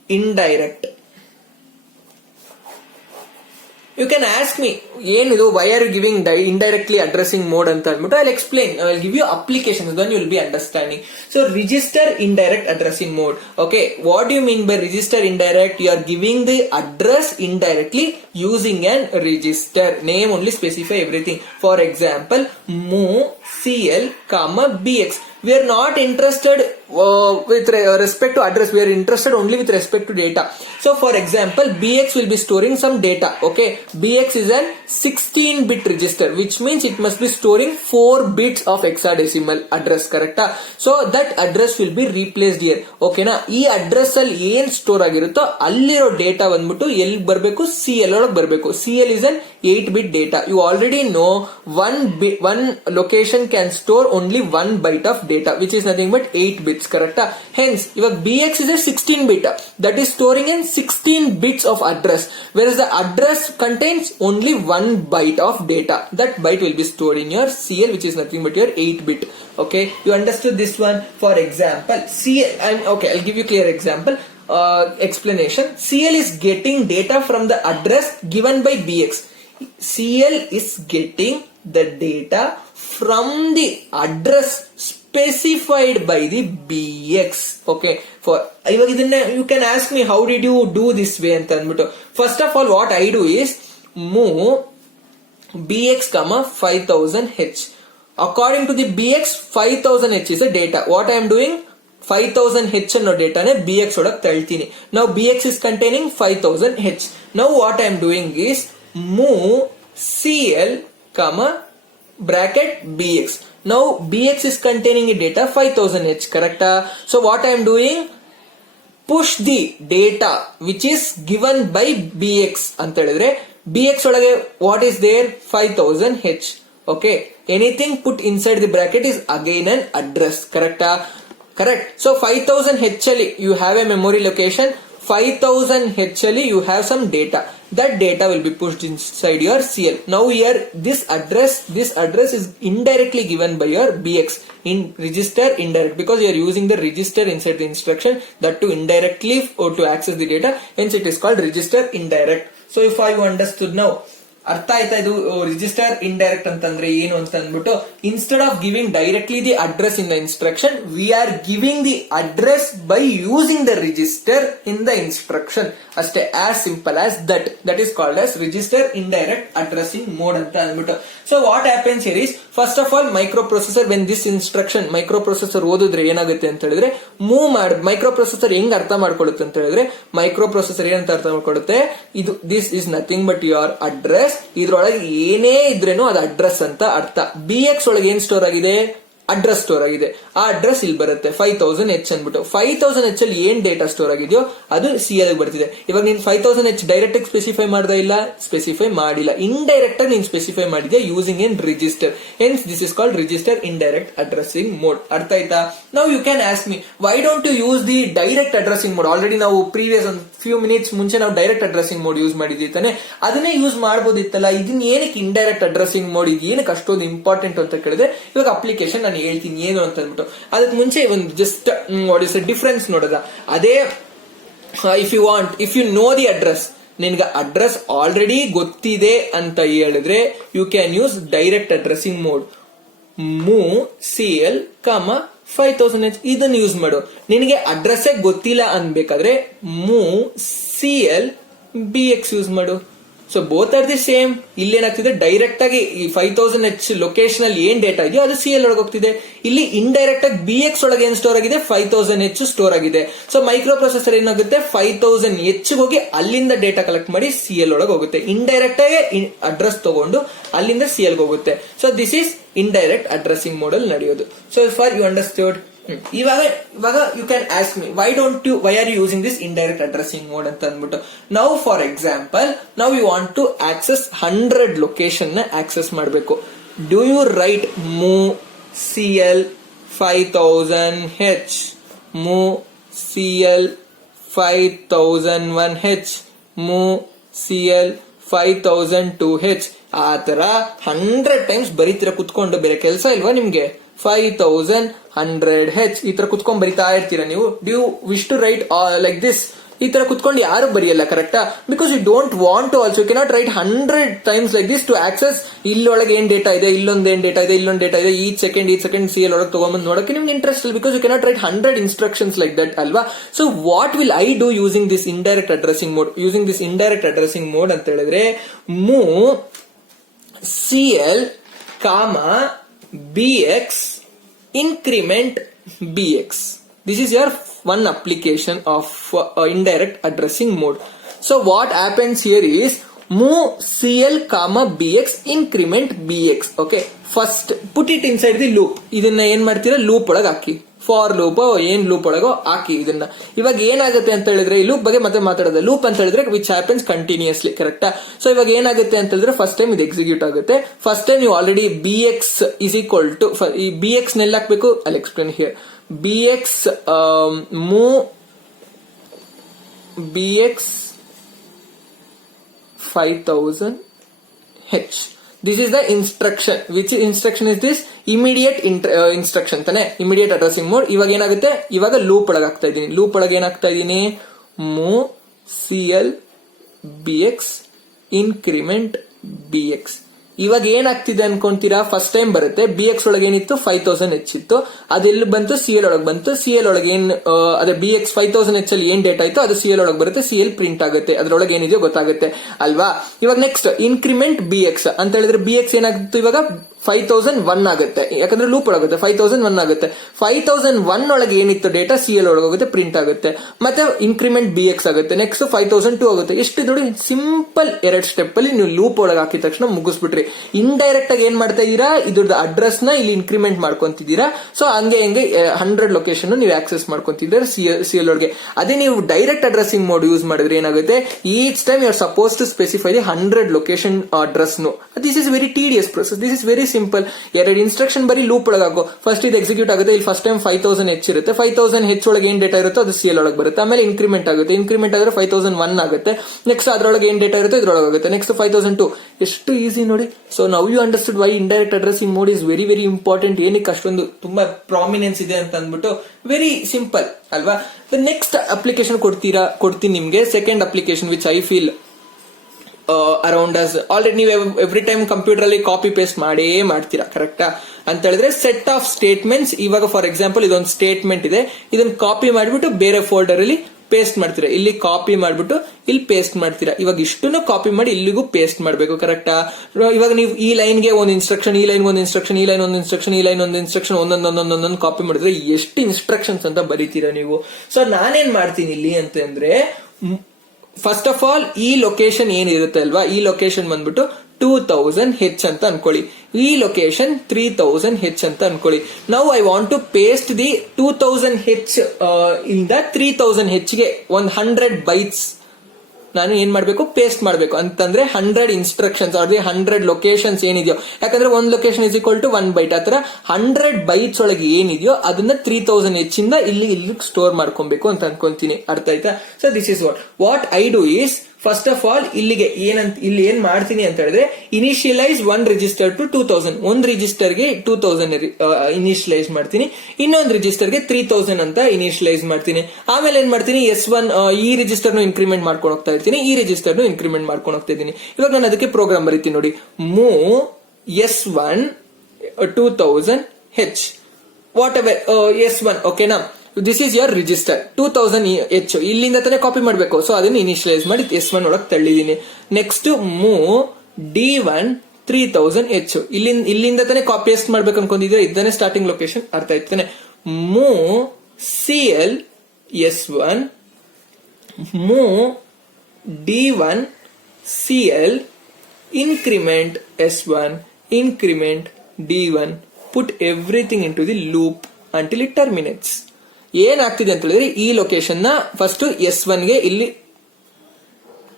indirect. You can ask me, ಏನಿದು why are you giving indirectly addressing mode ಅಂತ ಅಂದ್ಬಿಟ್ಟು I'll explain. I'll give you applications, then you will be understanding. So register indirect addressing mode. Okay, what do you mean by register indirect? You are giving the address indirectly using an register. Name only specify everything. For example, mu cl comma bx. We are not interested with respect to address. We are interested only with respect to data. So for example, bx will be storing some data. Okay, bx is an 16-bit register, which means it must be storing 4 bits of hexadecimal address. Correct? So that address will be replaced here. Okay na? ಈ address ಅಲ್ಲಿ ಏನ್ store ಆಗಿರುತ್ತೋ ಅಲ್ಲಿರೋ data ಬಂದ್ಬಿಟ್ಟು ಎಲ್ಲಿ ಬರಬೇಕು, CL ಒಳಗೆ ಬರಬೇಕು. CL is an 8-bit data. You already know one location can store only 1 byte of data, which is nothing but 8 bits. Correct? Hence ಇವಾಗ bx is a 16-bit, that is storing in 16 bits of address, whereas the address contains only 1 byte of data. That byte will be stored in your CL, which is nothing but your 8-bit. Okay, you understood this one? For example, CL, okay, I'll give you clear example. Explanation. CL is getting data from the address given by bx. CL is getting the data from the address specified by the bx. Okay, for you can ask me how did you do this way anta anbitu. First of all, what I do is move bx comma 5000h. According to the bx, 5000h is the data. What I am doing, 5000h ಅನ್ನೋ ಡೇಟಾನೆ bx ಒಳಗೆ ತಳ್ತೀನಿ. Now bx is containing 5000h. Now what I am doing is move cl comma bracket bx. Now bx is containing a data 5000h. Correct? So what I am doing, push the data which is given by bx ಅಂತ ಹೇಳಿದ್ರೆ bx ಒಳಗೆ what is there, 5000h. Okay, anything put inside the bracket is again an address. Correct? Correct. So 5000h ಅಲ್ಲಿ you have a memory location, 5000h ಅಲ್ಲಿ you have some data. That data will be pushed inside your CL. Now here this address is indirectly given by your bx in register indirect, because you are using the register inside the instruction, that to indirectly or to access the data, hence it is called register indirect. So if I understood now, ಅರ್ಥ ಆಯ್ತಾ ಇದು register indirect ಅಂತಂದ್ರೆ ಏನು ಅಂತ ಅಂದ್ಬಿಟ್ಟು, instead of giving directly the address in the instruction, we are giving the address by using the register in the instruction. ಅಷ್ಟೇ, as simple as that is called as register indirect addressing mode ಅಂತ ಅಂದ್ಬಿಟ್ಟು. So what happens here is, first of all microprocessor when this instruction microprocessor ಓದಿದ್ರೆ ಏನಾಗುತ್ತೆ ಅಂತ ಹೇಳಿದ್ರೆ, micro processor ಹೆಂಗ್ ಅರ್ಥ ಮಾಡ್ಕೊಳ್ಳುತ್ತೆ ಅಂತ ಹೇಳಿದ್ರೆ, ಮೈಕ್ರೋ ಪ್ರೊಸೆಸರ್ ಏನಂತ ಅರ್ಥ ಮಾಡ್ಕೊಳ್ಳುತ್ತೆ, ಇದು this is nothing but your address, ಇದ್ರೊಳಗೆ ಏನೇ ಇದ್ರೇನು ಅದು ಅಡ್ರೆಸ್ ಅಂತ ಅರ್ಥ. bx ಒಳಗೆ ಏನ್ ಸ್ಟೋರ್ ಆಗಿದೆ, ಅಡ್ರೆಸ್ ಸ್ಟೋರ್ ಆಗಿದೆ. ಆ ಅಡ್ರೆಸ್ ಇಲ್ಲಿ ಬರುತ್ತೆ 5000h ಅಂದ್ಬಿಟ್ಟು. 5000h ಅಲ್ಲಿ ಏನ್ ಡೇಟಾ ಸ್ಟೋರ್ ಆಗಿದೆಯೋ ಅದು CL ಬರ್ತಿದೆ. ಇವಾಗ ನೀನ್ 5000h ಡೈರೆಕ್ಟ್ ಆಗಿ ಸ್ಪೆಸಿಫೈ ಮಾಡ್ದ ಇಲ್ಲ, ಸ್ಪೆಸಿಫೈ ಮಾಡಿಲ್ಲ, ಇಂಡೈರೆಕ್ಟ್ ಆಗಿ ನೀನ್ ಸ್ಪೆಸಿಫೈ ಮಾಡಿದ್ಯಾ using an register. Hence this is called register indirect addressing mode. ಅರ್ಥ ಆಯ್ತಾ? Now you can ask me, why don't you use the direct addressing mode? Already ನಾವು ಪ್ರೀವಿಯಸ್ ಒಂದು ಫ್ಯೂ ಮಿನಿಟ್ಸ್ ಮುಂಚೆ ನಾವು ಡೈರೆಕ್ಟ್ ಅಡ್ರೆಸಿಂಗ್ ಮೋಡ್ ಯೂಸ್ ಮಾಡಿದ್ವಿ ತಾನೆ, ಅದನ್ನೇ use ಮಾಡಬಹುದಿತ್ತಲ್ಲ. ಇದನ್ನ ಏನಕ್ಕೆ ಇಂಡೈರೆಕ್ಟ್ ಅಡ್ರೆಸಿಂಗ್ ಮೋಡ್, ಇದು ಏನಕ್ಕೆ ಅಷ್ಟೊಂದು ಇಂಪಾರ್ಟೆಂಟ್ ಅಂತ ಕೇಳಿದ್ರೆ, ಇವಾಗ ಅಪ್ಲಿಕೇಶನ್ ನಾನು ಹೇಳ್ತೀನಿ ಏನು ಅಂತ ಅಂದ್ಬಿಟ್ಟು. ಅದಕ್ಕೆ ಮುಂಚೆ ಒಂದು ಜಸ್ಟ್ ವಾಟ್ ಇಸ್ ಡಿಫರೆನ್ಸ್ ನೋಡೋದ. ಅದೇ if you know the address, ನಿನ್ಗೆ ಅಡ್ರೆಸ್ ಆಲ್ರೆಡಿ ಗೊತ್ತಿದೆ ಅಂತ ಹೇಳಿದ್ರೆ, you can use direct addressing mode. Move CL comma 5000h ಇದನ್ನ ಯೂಸ್ ಮಾಡು. ನಿನಗೆ ಅಡ್ರೆಸ್ ಗೊತ್ತಿಲ್ಲ ಅನ್ಬೇಕಾದ್ರೆ ಮೂವ್ CL bx ಯೂಸ್ ಮಾಡು. So both are the same. ಇಲ್ಲೇನಾಗ್ತಿದೆ, ಡೈರೆಕ್ಟ್ ಆಗಿ ಈ 5000h ಲೊಕೇಶನ್ ಅಲ್ಲಿ ಏನ್ ಡೇಟಾ ಇದೆಯೋ ಅದು CL ಒಳಗೆ ಹೋಗ್ತಿದೆ. ಇಲ್ಲಿ ಇಂಡೈರೆಕ್ಟ್ ಆಗಿ bx ಒಳಗೆ ಏನ್ ಸ್ಟೋರ್ ಆಗಿದೆ, 5000h ಸ್ಟೋರ್ ಆಗಿದೆ. ಸೊ ಮೈಕ್ರೋ ಪ್ರೊಸೆಸರ್ ಏನಾಗುತ್ತೆ, 5000h ಹೋಗಿ ಅಲ್ಲಿಂದ ಡೇಟಾ ಕಲೆಕ್ಟ್ ಮಾಡಿ CL ಒಳಗೆ ಹೋಗುತ್ತೆ. ಇಂಡೈರೆಕ್ಟ್ ಆಗಿ ಅಡ್ರೆಸ್ ತಗೊಂಡು ಅಲ್ಲಿಂದ CL ಹೋಗುತ್ತೆ. So this is indirect addressing mode ಅಲ್ಲಿ ನಡೆಯೋದು. So for you understood. ಇವಾಗ you can ask me, why are you using this indirect addressing mode ಅಂತ ಅಂದ್ಬಿಟ್ಟು. Now for example, now you want to access 100 location ನ access ಮಾಡಬೇಕು. Do you write move CL 5000h, move CL 5001h, move CL 5002h, ಆ ತರ 100 times ಬರೀತೀರ ಕುತ್ಕೊಂಡು. ಬೇರೆ ಕೆಲಸ ಇಲ್ವಾ ನಿಮ್ಗೆ? 5100h ಈ ತರ ಕುತ್ಕೊಂಡ್ ಬರಿತಾ ಇರ್ತೀರಾ ನೀವು. Do you wish to write like this ಈ ತರ ಕುತ್ಕೊಂಡು ಯಾರು ಬರೆಯಲ್ಲ ಕರೆಕ್ಟಾ, because you don't want to also cannot write 100 times like this to access ಇಲ್ಲೊಳಗೆ ಏನ್ ಡೇಟಾ ಇದೆ, ಇಲ್ಲೊಂದು ಏನ್ ಡೇಟಾ ಇದೆ, ಇಲ್ಲೊಂದು ಡೇಟಾ ಇದೆ, ಈ ಸೆಕೆಂಡ್ ಸಿ ಎಲ್ ಒಳಗೆ ತಗೊಂಡ್ಬಂದು ನೋಡಕ್ಕೆ ನಿಮ್ಗೆ ಇಂಟ್ರೆಸ್ಟ್ ಇಲ್ಲ, because you cannot write 100 instructions like that ಅಲ್ವಾ. So what will I do using this indirect addressing mode ಅಂತ ಹೇಳಿದ್ರೆ, move CL, BX, increment BX. This is your one application of indirect addressing mode. So what happens here is move CL, BX, increment BX. Okay, first put it inside the loop. ಇದನ್ನ ಏನ್ ಮಾಡ್ತೀರಾ, loop ಒಳಗೆ ಹಾಕಿ, for loop ಏನ್ loop ಒಳಗೋ ಹಾಕಿ ಇದನ್ನ. ಇವಾಗ ಏನಾಗುತ್ತೆ ಅಂತ ಹೇಳಿದ್ರೆ, ಈ ಲೂಪ್ ಬಗ್ಗೆ ಮತ್ತೆ ಮಾತಾಡೋದು. ಲೂಪ್ ಅಂತ ಹೇಳಿದ್ರೆ ವಿಚ್ ಹ್ಯಾಪನ್ಸ್ ಕಂಟಿನ್ಯೂಸ್ಲಿ, ಕರೆಕ್ಟಾ. ಸೊ ಇವಾಗ ಏನಾಗುತ್ತೆ ಅಂತ ಹೇಳಿದ್ರೆ, ಫಸ್ಟ್ ಟೈಮ್ ಇದು ಎಕ್ಸಿಕ್ಯೂಟ್ ಆಗುತ್ತೆ. ಫಸ್ಟ್ ಟೈಮ್ ನೀವು already BX is equal to, ಈ BX ನೆಲ್ಲ ಹಾಕ್ಬೇಕು, ಅಲ್ಲಿ explain here. BX move BX 5000 H. This is the instruction. Which instruction is this? Immediate instruction ತಾನೆ, immediate addressing mode. ಇವಾಗ ಏನಾಗುತ್ತೆ, ಇವಾಗ ಲೂಪ್ ಒಳಗೆ ಹಾಕ್ತಾ ಇದೀನಿ. ಲೂಪ್ ಒಳಗೆ ಏನಾಗ್ತಾ ಇದೀನಿ, move CL BX increment BX. ಇವಾಗ ಏನಾಗ್ತಿದೆ ಅನ್ಕೊಂತೀರಾ, ಫಸ್ಟ್ ಟೈಮ್ ಬರುತ್ತೆ. BX ಒಳಗೆ ಏನಿತ್ತು, 5000 H ಇತ್ತು, ಅದೆಲ್ಲಿ ಬಂತು, CL ಒಳಗೆ ಬಂತು. CL ಒಳಗೆ ಏನ್ ಅದೇ BX 5000 H ಅಲ್ಲಿ ಏನ್ ಡೇಟಾ ಇತ್ತು ಅದು CL ಒಳಗೆ ಬರುತ್ತೆ. CL ಪ್ರಿಂಟ್ ಆಗುತ್ತೆ, ಅದ್ರೊಳಗೆ ಏನಿದೆಯೋ ಗೊತ್ತಾಗುತ್ತೆ ಅಲ್ವಾ. ಇವಾಗ ನೆಕ್ಸ್ಟ್ ಇನ್ಕ್ರಿಮೆಂಟ್ BX ಅಂತ ಹೇಳಿದ್ರೆ, BX ಏನಾಗುತ್ತೆ, ಇವಾಗ 5001 ಆಗುತ್ತೆ, ಯಾಕಂದ್ರೆ ಲೂಪ್ ಒಳಗುತ್ತೆ. 5001 ಆಗುತ್ತೆ. 5001 ಒಳಗೆ ಏನಿತ್ತು ಡೇಟಾ CL ಒಳಗೆ ಹೋಗುತ್ತೆ, ಪ್ರಿಂಟ್ ಆಗುತ್ತೆ. ಮತ್ತೆ ಇನ್ಕ್ರಿಮೆಂಟ್ BX ಆಗುತ್ತೆ. ನೆಕ್ಸ್ಟ್ 5002 ಆಗುತ್ತೆ. ಎಷ್ಟು ನೋಡಿ, ಸಿಂಪಲ್ 2 ಸ್ಟೆಪ್ ಅಲ್ಲಿ ನೀವು ಲೂಪ್ ಒಳಗೆ ಹಾಕಿದ ತಕ್ಷಣ ಮುಗಿಸ್ಬಿಟ್ರಿ. ಇಂಡೈರೆಕ್ಟ್ ಆಗಿ ಏನ್ ಮಾಡ್ತಾ ಇದೀರಾ, ಇದ್ರದ್ದು ಅಡ್ರೆಸ್ ನ ಇಲ್ಲಿ ಇನ್ಕ್ರಿಮೆಂಟ್ ಮಾಡ್ಕೊಂತಿದ್ದೀರಾ. ಸೊ ಹಂಗೆ 100 ಲೊಕೇಶನ್ ನೀವು ಆಕ್ಸೆಸ್ ಮಾಡ್ಕೊಂತಿದ್ದೀರಾ CL ಒಳಗೆ. ಅದೇ ನೀವು ಡೈರೆಕ್ಟ್ ಅಡ್ರೆಸಿಂಗ್ ಮೋಡ್ ಯೂಸ್ ಮಾಡಿದ್ರೆ ಏನಾಗುತ್ತೆ, each time you are suppose to specify the 100 location address. This is very tedious process. This is very simple. 2 instruction ಬರೀ ಲೂಪ್ ಒಳಗೆ ಹಾಕೋ. ಫಸ್ಟ್ ಇದು ಎಕ್ಸಿಕ್ಯೂಟ್ ಆಗುತ್ತೆ. ಇಲ್ಲಿ ಫಸ್ಟ್ ಟೈಮ್ 5000 H ಇರುತ್ತೆ. 5000 H ಒಳಗೆ ಏನ್ ಡೇಟಾ ಇರುತ್ತೋ ಅದು CL ಒಳಗೆ ಬರುತ್ತೆ. ಆಮೇಲೆ ಇನ್ಕ್ರಿಮೆಂಟ್ ಆಗುತ್ತೆ. ಇನ್ಕ್ರಿಮೆಂಟ್ ಆದ್ರೆ 5001 ಆಗುತ್ತೆ. ನೆಕ್ಸ್ಟ್ ಅದ್ರೊಳಗೆ ಏನ್ ಡೇಟಾ ಇರುತ್ತೆ ಇದ್ರೊಳಗೆ ಆಗುತ್ತೆ. ನೆಕ್ಸ್ಟ್ 5002. ಎಷ್ಟು ಈಸಿ ನೋಡಿ. So now you understood why indirect addressing mode is very very important. ಏನಕ್ಕೆ ಅಷ್ಟೊಂದು ತುಂಬಾ ಪ್ರಾಮಿನೆನ್ಸ್ ಇದೆ ಅಂತ ಅಂದ್ಬಿಟ್ಟು, ವೆರಿ ಸಿಂಪಲ್ ಅಲ್ವಾ. ನೆಕ್ಸ್ಟ್ ಅಪ್ಲಿಕೇಶನ್ ಕೊಡ್ತೀನಿ ನಿಮ್ಗೆ. Second application which I feel around us. Already ನೀವು ಎವ್ರಿ ಟೈಮ್ ಕಂಪ್ಯೂಟರ್ ಅಲ್ಲಿ ಕಾಪಿ ಪೇಸ್ಟ್ ಮಾಡೇ ಮಾಡ್ತೀರಾ, ಕರೆಕ್ಟಾ ಅಂತ ಹೇಳಿದ್ರೆ, ಸೆಟ್ ಆಫ್ ಸ್ಟೇಟ್ಮೆಂಟ್ಸ್. ಇವಾಗ ಫಾರ್ ಎಕ್ಸಾಂಪಲ್ ಇದೊಂದು ಸ್ಟೇಟ್ಮೆಂಟ್ ಇದೆ, ಇದನ್ನ ಕಾಪಿ ಮಾಡಿಬಿಟ್ಟು ಬೇರೆ ಫೋಲ್ಡರ್ ಅಲ್ಲಿ ಪೇಸ್ಟ್ ಮಾಡ್ತೀರಾ. ಇಲ್ಲಿ ಕಾಪಿ ಮಾಡ್ಬಿಟ್ಟು ಇಲ್ಲಿ ಪೇಸ್ಟ್ ಮಾಡ್ತೀರಾ. ಇವಾಗ ಇಷ್ಟನ್ನು ಕಾಪಿ ಮಾಡಿ ಇಲ್ಲಿಗೂ ಪೇಸ್ಟ್ ಮಾಡಬೇಕು, ಕರೆಕ್ಟಾ. ಇವಾಗ ನೀವು ಈ ಲೈನ್ಗೆ ಒಂದು ಇನ್ಸ್ಟ್ರಕ್ಷನ್, ಈ ಲೈನ್ ಒಂದು ಇನ್ಸ್ಟ್ರಕ್ಷನ್, ಈ ಲೈನ್ ಒಂದು ಇನ್ಸ್ಟ್ರಕ್ಷನ್, ಈ ಲೈನ್ ಒಂದು ಇನ್ಸ್ಟ್ರಕ್ಷನ್, ಒಂದೊಂದೊಂದೊಂದೊಂದು ಕಾಪಿ ಮಾಡಿದ್ರೆ ಎಷ್ಟು ಇನ್ಸ್ಟ್ರಕ್ಷನ್ಸ್ ಅಂತ ಬರೀತೀರಾ ನೀವು. ಸೊ ನಾನೇನ್ ಮಾಡ್ತೀನಿ ಇಲ್ಲಿ ಅಂತಂದ್ರೆ, ಫಸ್ಟ್ ಆಫ್ ಆಲ್ ಈ ಲೊಕೇಶನ್ ಏನಿರುತ್ತೆ ಅಲ್ವಾ, ಈ ಲೊಕೇಶನ್ ಬಂದ್ಬಿಟ್ಟು 2000 H ಅಂತ ಅನ್ಕೊಳ್ಳಿ. ಈ ಲೊಕೇಶನ್ 3000 H ಅಂತ ಅನ್ಕೊಳ್ಳಿ. Now I want to paste the 2000 H ಇಂದ 3000 H ಗೆ 100 ಬೈಟ್ಸ್ ನಾನು ಏನ್ ಮಾಡ್ಬೇಕು, ಪೇಸ್ಟ್ ಮಾಡ್ಬೇಕು. ಅಂತಂದ್ರೆ 100 ಇನ್ಸ್ಟ್ರಕ್ಷನ್ಸ್ ಆರ್ ದಿ 100 ಲೊಕೇಶನ್ಸ್ ಏನಿದೆಯೋ, ಯಾಕಂದ್ರೆ 1 location is equal to 1 byte. ಆತರ 100 ಬೈಟ್ಸ್ ಒಳಗೆ ಏನಿದೆಯೋ ಅದನ್ನ 3000 H ಇಂದ ಇಲ್ಲಿ ಸ್ಟೋರ್ ಮಾಡ್ಕೊಬೇಕು ಅಂತ ಅನ್ಕೊಂತೀನಿ. ಅರ್ಥ ಆಯ್ತಾ. So this is what I do is, first of all ಇಲ್ಲಿಗೆ ಇಲ್ಲಿ ಏನ್ ಮಾಡ್ತೀನಿ ಅಂತ ಹೇಳಿದ್ರೆ, ಇನಿಷಿಯಲೈಸ್ 1 ರಿಜಿಸ್ಟರ್ ಟು 2000. ಒಂದು ರಿಜಿಸ್ಟರ್ಗೆ 2000 ಇನಿಷಿಯಲೈಸ್ ಮಾಡ್ತೀನಿ, ಇನ್ನೊಂದು ರಿಜಿಸ್ಟರ್ಗೆ 3000 ಅಂತ ಇನಿಷಿಯಲೈಸ್ ಮಾಡ್ತೀನಿ. ಆಮೇಲೆ ಏನ್ ಮಾಡ್ತೀನಿ, S1 ಈ ರಿಜಿಸ್ಟರ್ ಇಂಕ್ರಿಮೆಂಟ್ ಮಾಡ್ಕೊಂಡು ಹೋಗ್ತಾ ಇರ್ತೀನಿ, ಈ ರಿಜಿಸ್ಟರ್ ಇಂಕ್ರಿಮೆಂಟ್ ಮಾಡ್ಕೊಂಡು ಹೋಗ್ತಾ ಇದ್ದೀನಿ. ಇವಾಗ ನಾನು ಅದಕ್ಕೆ ಪ್ರೋಗ್ರಾಮ್ ಬರೀತೀನಿ ನೋಡಿ. Move S1 2000 H what ever S1. ಓಕೆನಾ, this is your register 2000 H. ಇಲ್ಲಿಂದ ತಾನೇ ಕಾಪಿ ಮಾಡಬೇಕು. ಸೊ ಅದನ್ನು ಇನಿಷಿಯಲೈಸ್ ಮಾಡಿ S1 ಒಳಗೆ ತಳ್ಳಿದೀನಿ. Next move D1 3000 H. ಇಲ್ಲಿಂದ ತಾನೇ ಕಾಪಿ ಪೇಸ್ಟ್ ಮಾಡ್ಬೇಕು ಅನ್ಕೊಂಡಿದ್ರೆ, ಇದ್ದಾನೆ ಸ್ಟಾರ್ಟಿಂಗ್ ಲೊಕೇಶನ್. ಅರ್ಥ ಆಯ್ತಾನೆ. Move CL S1, move D1 CL, increment S1, increment D1, put everything into the loop until it terminates. ಏನಾಗ್ತಿದೆ ಅಂತ ಹೇಳಿದ್ರೆ, ಈ ಲೊಕೇಶನ್ ನ ಫಸ್ಟ್ S1 ಗೆ ಇಲ್ಲಿ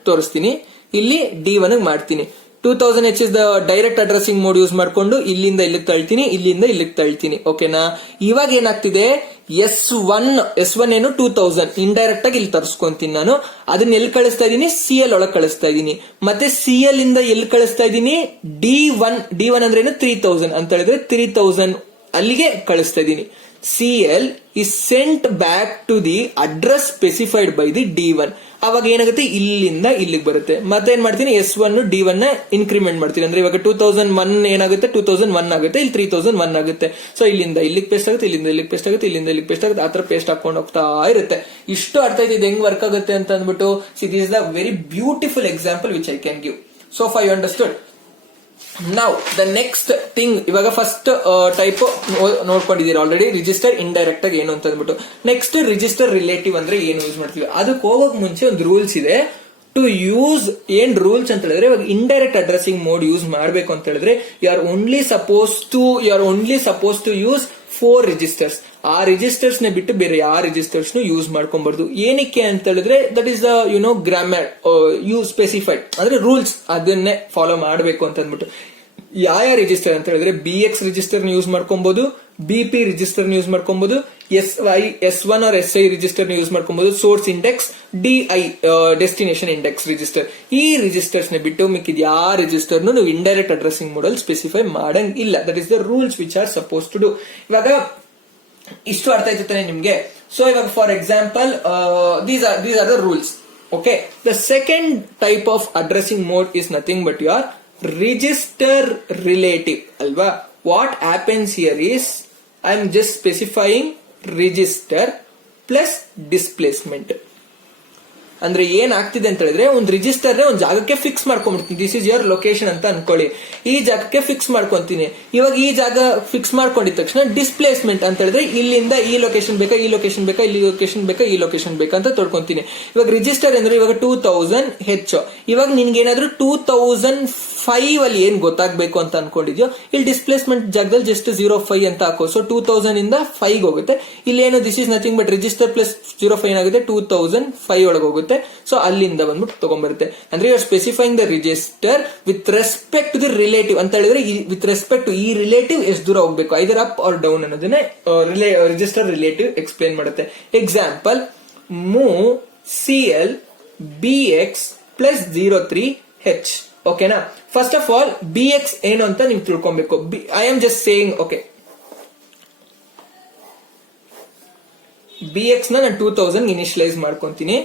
ತೋರಿಸ್ತೀನಿ, ಇಲ್ಲಿ D1 ಮಾಡ್ತೀನಿ. 2000 H is the direct addressing mode use ಮಾಡ್ಕೊಂಡು ಇಲ್ಲಿಂದ ಇಲ್ಲಿಗೆ ತಳ್ತೀನಿ, ಇಲ್ಲಿಂದ ಇಲ್ಲಿಗೆ ತಳ್ತೀನಿ. ಓಕೆನಾ. ಇವಾಗ ಏನಾಗ್ತಿದೆ, S1 ಏನು 2000 ಇಂಡೈರೆಕ್ಟ್ ಆಗಿ ಇಲ್ಲಿ ತರಿಸ್ಕೊಂತೀನಿ ನಾನು. ಅದನ್ನ ಎಲ್ಲಿ ಕಳಿಸ್ತಾ ಇದೀನಿ, CL ಒಳಗೆ ಕಳಿಸ್ತಾ ಇದೀನಿ. ಮತ್ತೆ CL ಇಂದ ಎಲ್ಲಿ ಕಳಿಸ್ತಾ ಇದೀನಿ, D1 ಅಂದ್ರೆ ಏನು 3000 ಅಂತ ಹೇಳಿದ್ರೆ 3000 ಅಲ್ಲಿಗೆ ಕಳಿಸ್ತಾ ಇದೀನಿ. CL is sent back to the address specified by the D1. ಅವಾಗ ಏನಾಗುತ್ತೆ, ಇಲ್ಲಿಂದ ಇಲ್ಲಿಗೆ ಬರುತ್ತೆ. ಮತ್ತೆ ಏನ್ ಮಾಡ್ತೀನಿ, S1 D1 ನ ಇನ್ಕ್ರಿಮೆಂಟ್ ಮಾಡ್ತೀನಿ. ಅಂದ್ರೆ ಇವಾಗ 2001 ಏನಾಗುತ್ತೆ, 2001 ಆಗುತ್ತೆ, ಇಲ್ಲಿ 3001 ಆಗುತ್ತೆ. ಸೊ ಇಲ್ಲಿಂದ ಇಲ್ಲಿಗೆ ಪೇಸ್ಟ್ ಆಗುತ್ತೆ, ಇಲ್ಲಿಂದ ಇಲ್ಲಿಗೆ ಪೇಸ್ಟ್ ಆಗುತ್ತೆ, ಇಲ್ಲಿಂದ ಇಲ್ಲಿಗೆ ಪೇಸ್ಟ್ ಆಗುತ್ತೆ, ಆತರ ಪೇಸ್ಟ್ ಹಾಕೊಂಡು ಹೋಗ್ತಾ ಇರುತ್ತೆ. ಇಷ್ಟು ಅರ್ಥ ಇದೆ ಹೆಂಗ್ ವರ್ಕ್ ಆಗುತ್ತೆ ಅಂತ ಅಂದ್ಬಿಟ್ಟು. This is the very beautiful example which I can give. So for you understood. ನಾವು ದ ನೆಕ್ಸ್ಟ್ ಥಿಂಗ್, ಇವಾಗ ಫಸ್ಟ್ ಟೈಪ್ ನೋಡ್ಕೊಂಡಿದ್ದೀರಾ ಆಲ್ರೆಡಿ, ರಿಜಿಸ್ಟರ್ ಇಂಡೈರೆಕ್ಟ್ ಆಗಿ ಏನು ಅಂತ ಅಂದ್ಬಿಟ್ಟು. ನೆಕ್ಸ್ಟ್ ರಿಜಿಸ್ಟರ್ ರಿಲೇಟಿವ್ ಅಂದ್ರೆ ಏನು ಯೂಸ್ ಮಾಡ್ತೀವಿ. ಅದಕ್ಕೆ ಹೋಗೋಕ್ ಮುಂಚೆ ಒಂದು ರೂಲ್ಸ್ ಇದೆ. ಟು ಯೂಸ್ ಏನ್ ರೂಲ್ಸ್ ಅಂತ ಹೇಳಿದ್ರೆ, ಇವಾಗ ಇಂಡೈರೆಕ್ಟ್ ಅಡ್ರೆಸಿಂಗ್ ಮೋಡ್ ಯೂಸ್ ಮಾಡಬೇಕು ಅಂತ ಹೇಳಿದ್ರೆ you are only suppose to use 4 registers. ಆ ರಿಜಿಸ್ಟರ್ಸ್ ನ ಬಿಟ್ಟು ಬೇರೆ ಯಾವ ರಿಜಿಸ್ಟರ್ಸ್ ಯೂಸ್ ಮಾಡ್ಕೊಬಾರ್ದು. ಏನಕ್ಕೆ ಅಂತ ಹೇಳಿದ್ರೆ that is the grammar you specified, ಅಂದ್ರೆ ರೂಲ್ಸ್ ಅದನ್ನೇ ಫಾಲೋ ಮಾಡಬೇಕು ಅಂತ ಅಂದ್ಬಿಟ್ಟು. ಯಾವ ರಿಜಿಸ್ಟರ್ ಅಂತ ಹೇಳಿದ್ರೆ BX ರಿಜಿಸ್ಟರ್ ಯೂಸ್ ಮಾಡ್ಕೊಬಹುದು, BP ರಿಜಿಸ್ಟರ್ ಯೂಸ್ ಮಾಡ್ಕೊಬಹುದು, S1 or SI register use ಮಾಡ್ಕೊಬಹುದು, source index, DI destination index register. ಈ ರಿಜಿಸ್ಟರ್ಸ್ ನ ಬಿಟ್ಟು ಮಿಕ್ಕಿದ ಯಾವ ರಿಜಿಸ್ಟರ್ ನೀವು ಇಂಡೈರೆಕ್ಟ್ ಅಡ್ರೆಸಿಂಗ್ ಮೋಡ್ ಅಲ್ಲಿ ಸ್ಪೆಸಿಫೈ ಮಾಡಂಗಿಲ್ಲ. That is the rules which are suppose to do. ಇವಾಗ ಇಷ್ಟು ಅರ್ಥ ಆಯ್ತಾನೆ ನಿಮ್ಗೆ. ಸೊ ಇವಾಗ for example these are the rules. Okay, the second type of addressing mode is nothing but your register relative ಅಲ್ವಾ. What happens here is I am just specifying register plus displacement. ಅಂದ್ರೆ ಏನ್ ಆಗ್ತಿದೆ ಅಂತ ಹೇಳಿದ್ರೆ, ಒಂದು register ಒಂದು ಜಾಗಕ್ಕೆ fix ಮಾಡ್ಕೊಂಡ್ಬಿಡ್ತೀನಿ. ದಿಸ್ ಇಸ್ ಯುವರ್ ಲೊಕೇಶನ್ ಅಂತ ಅನ್ಕೊಳ್ಳಿ. ಈ ಜಾಗಕ್ಕೆ ಫಿಕ್ಸ್ ಮಾಡ್ಕೊಂತೀನಿ. ಇವಾಗ ಈ ಜಾಗ ಫಿಕ್ಸ್ ಮಾಡ್ಕೊಂಡಿದ ತಕ್ಷಣ ಡಿಸ್ಪ್ಲೇಸ್ಮೆಂಟ್ ಅಂತ ಹೇಳಿದ್ರೆ ಇಲ್ಲಿಂದ ಈ ಲೊಕೇಶನ್ ಬೇಕಾ, ಈ ಲೊಕೇಶನ್ ಬೇಕಾ, ಇಲ್ಲಿ ಲೊಕೇಶನ್ ಬೇಕಾ, ಈ ಲೊಕೇಶನ್ ಬೇಕಾ ಅಂತ ತೊಡ್ಕೊಂತೀನಿ. ಇವಾಗ ರಿಜಿಸ್ಟರ್ ಅಂದ್ರೆ ಇವಾಗ 2000 ಹೆಚ್ಚು. ಇವಾಗ ನಿನ್ಗೇನಾದ್ರೂ 2005 ಅಲ್ಲಿ ಏನ್ ಗೊತ್ತಾಗ್ಬೇಕು ಅಂತ ಅನ್ಕೊಂಡಿದ್ಯೋ, ಇಲ್ಲಿ ಡಿಸ್ಪ್ಲೇಸ್ಮೆಂಟ್ ಜಾಗದಲ್ಲಿ ಜಸ್ಟ್ 05 ಅಂತ ಹಾಕೋ. ಸೊ 2000 ಇಂದ 5 ಹೋಗುತ್ತೆ. ಇಲ್ಲಿ ಏನು, this is nothing but register plus 05 ಏನಾಗುತ್ತೆ 2005 ಒಳಗೆ ಹೋಗುತ್ತೆ. ಸೊ ಅಲ್ಲಿಂದ ಬಂದ್ಬಿಟ್ಟು ತಗೊಂಡ್ಬರುತ್ತೆ. ಅಂದ್ರೆ you are specifying the register with respect to the relative ಅಂತ ಹೇಳಿದ್ರೆ, ವಿತ್ ರೆಸ್ಪೆಕ್ಟ್ ಟು ಈ ರಿಲೇಟಿವ್ ಎಷ್ಟು ದೂರ ಹೋಗ್ಬೇಕು, ಐದರ್ ಅಪ್ ಆರ್ ಡೌನ್ ಅನ್ನೋದನ್ನ ರಿಜಿಸ್ಟರ್ ರಿಲೇಟಿವ್ ಎಕ್ಸ್ಪ್ಲೇನ್ ಮಾಡುತ್ತೆ. Example, move CL BX plus 03H. ಓಕೆನಾ. ಫಸ್ಟ್ ಆಫ್ ಆಲ್ BX ಏನು ಅಂತ ನೀವು ತಿಳ್ಕೊಬೇಕು. I am just saying, okay, BX ನಾನು 2000 ಇನಿಷಿಯಲೈಸ್ ಮಾಡ್ಕೊಂತೀನಿ.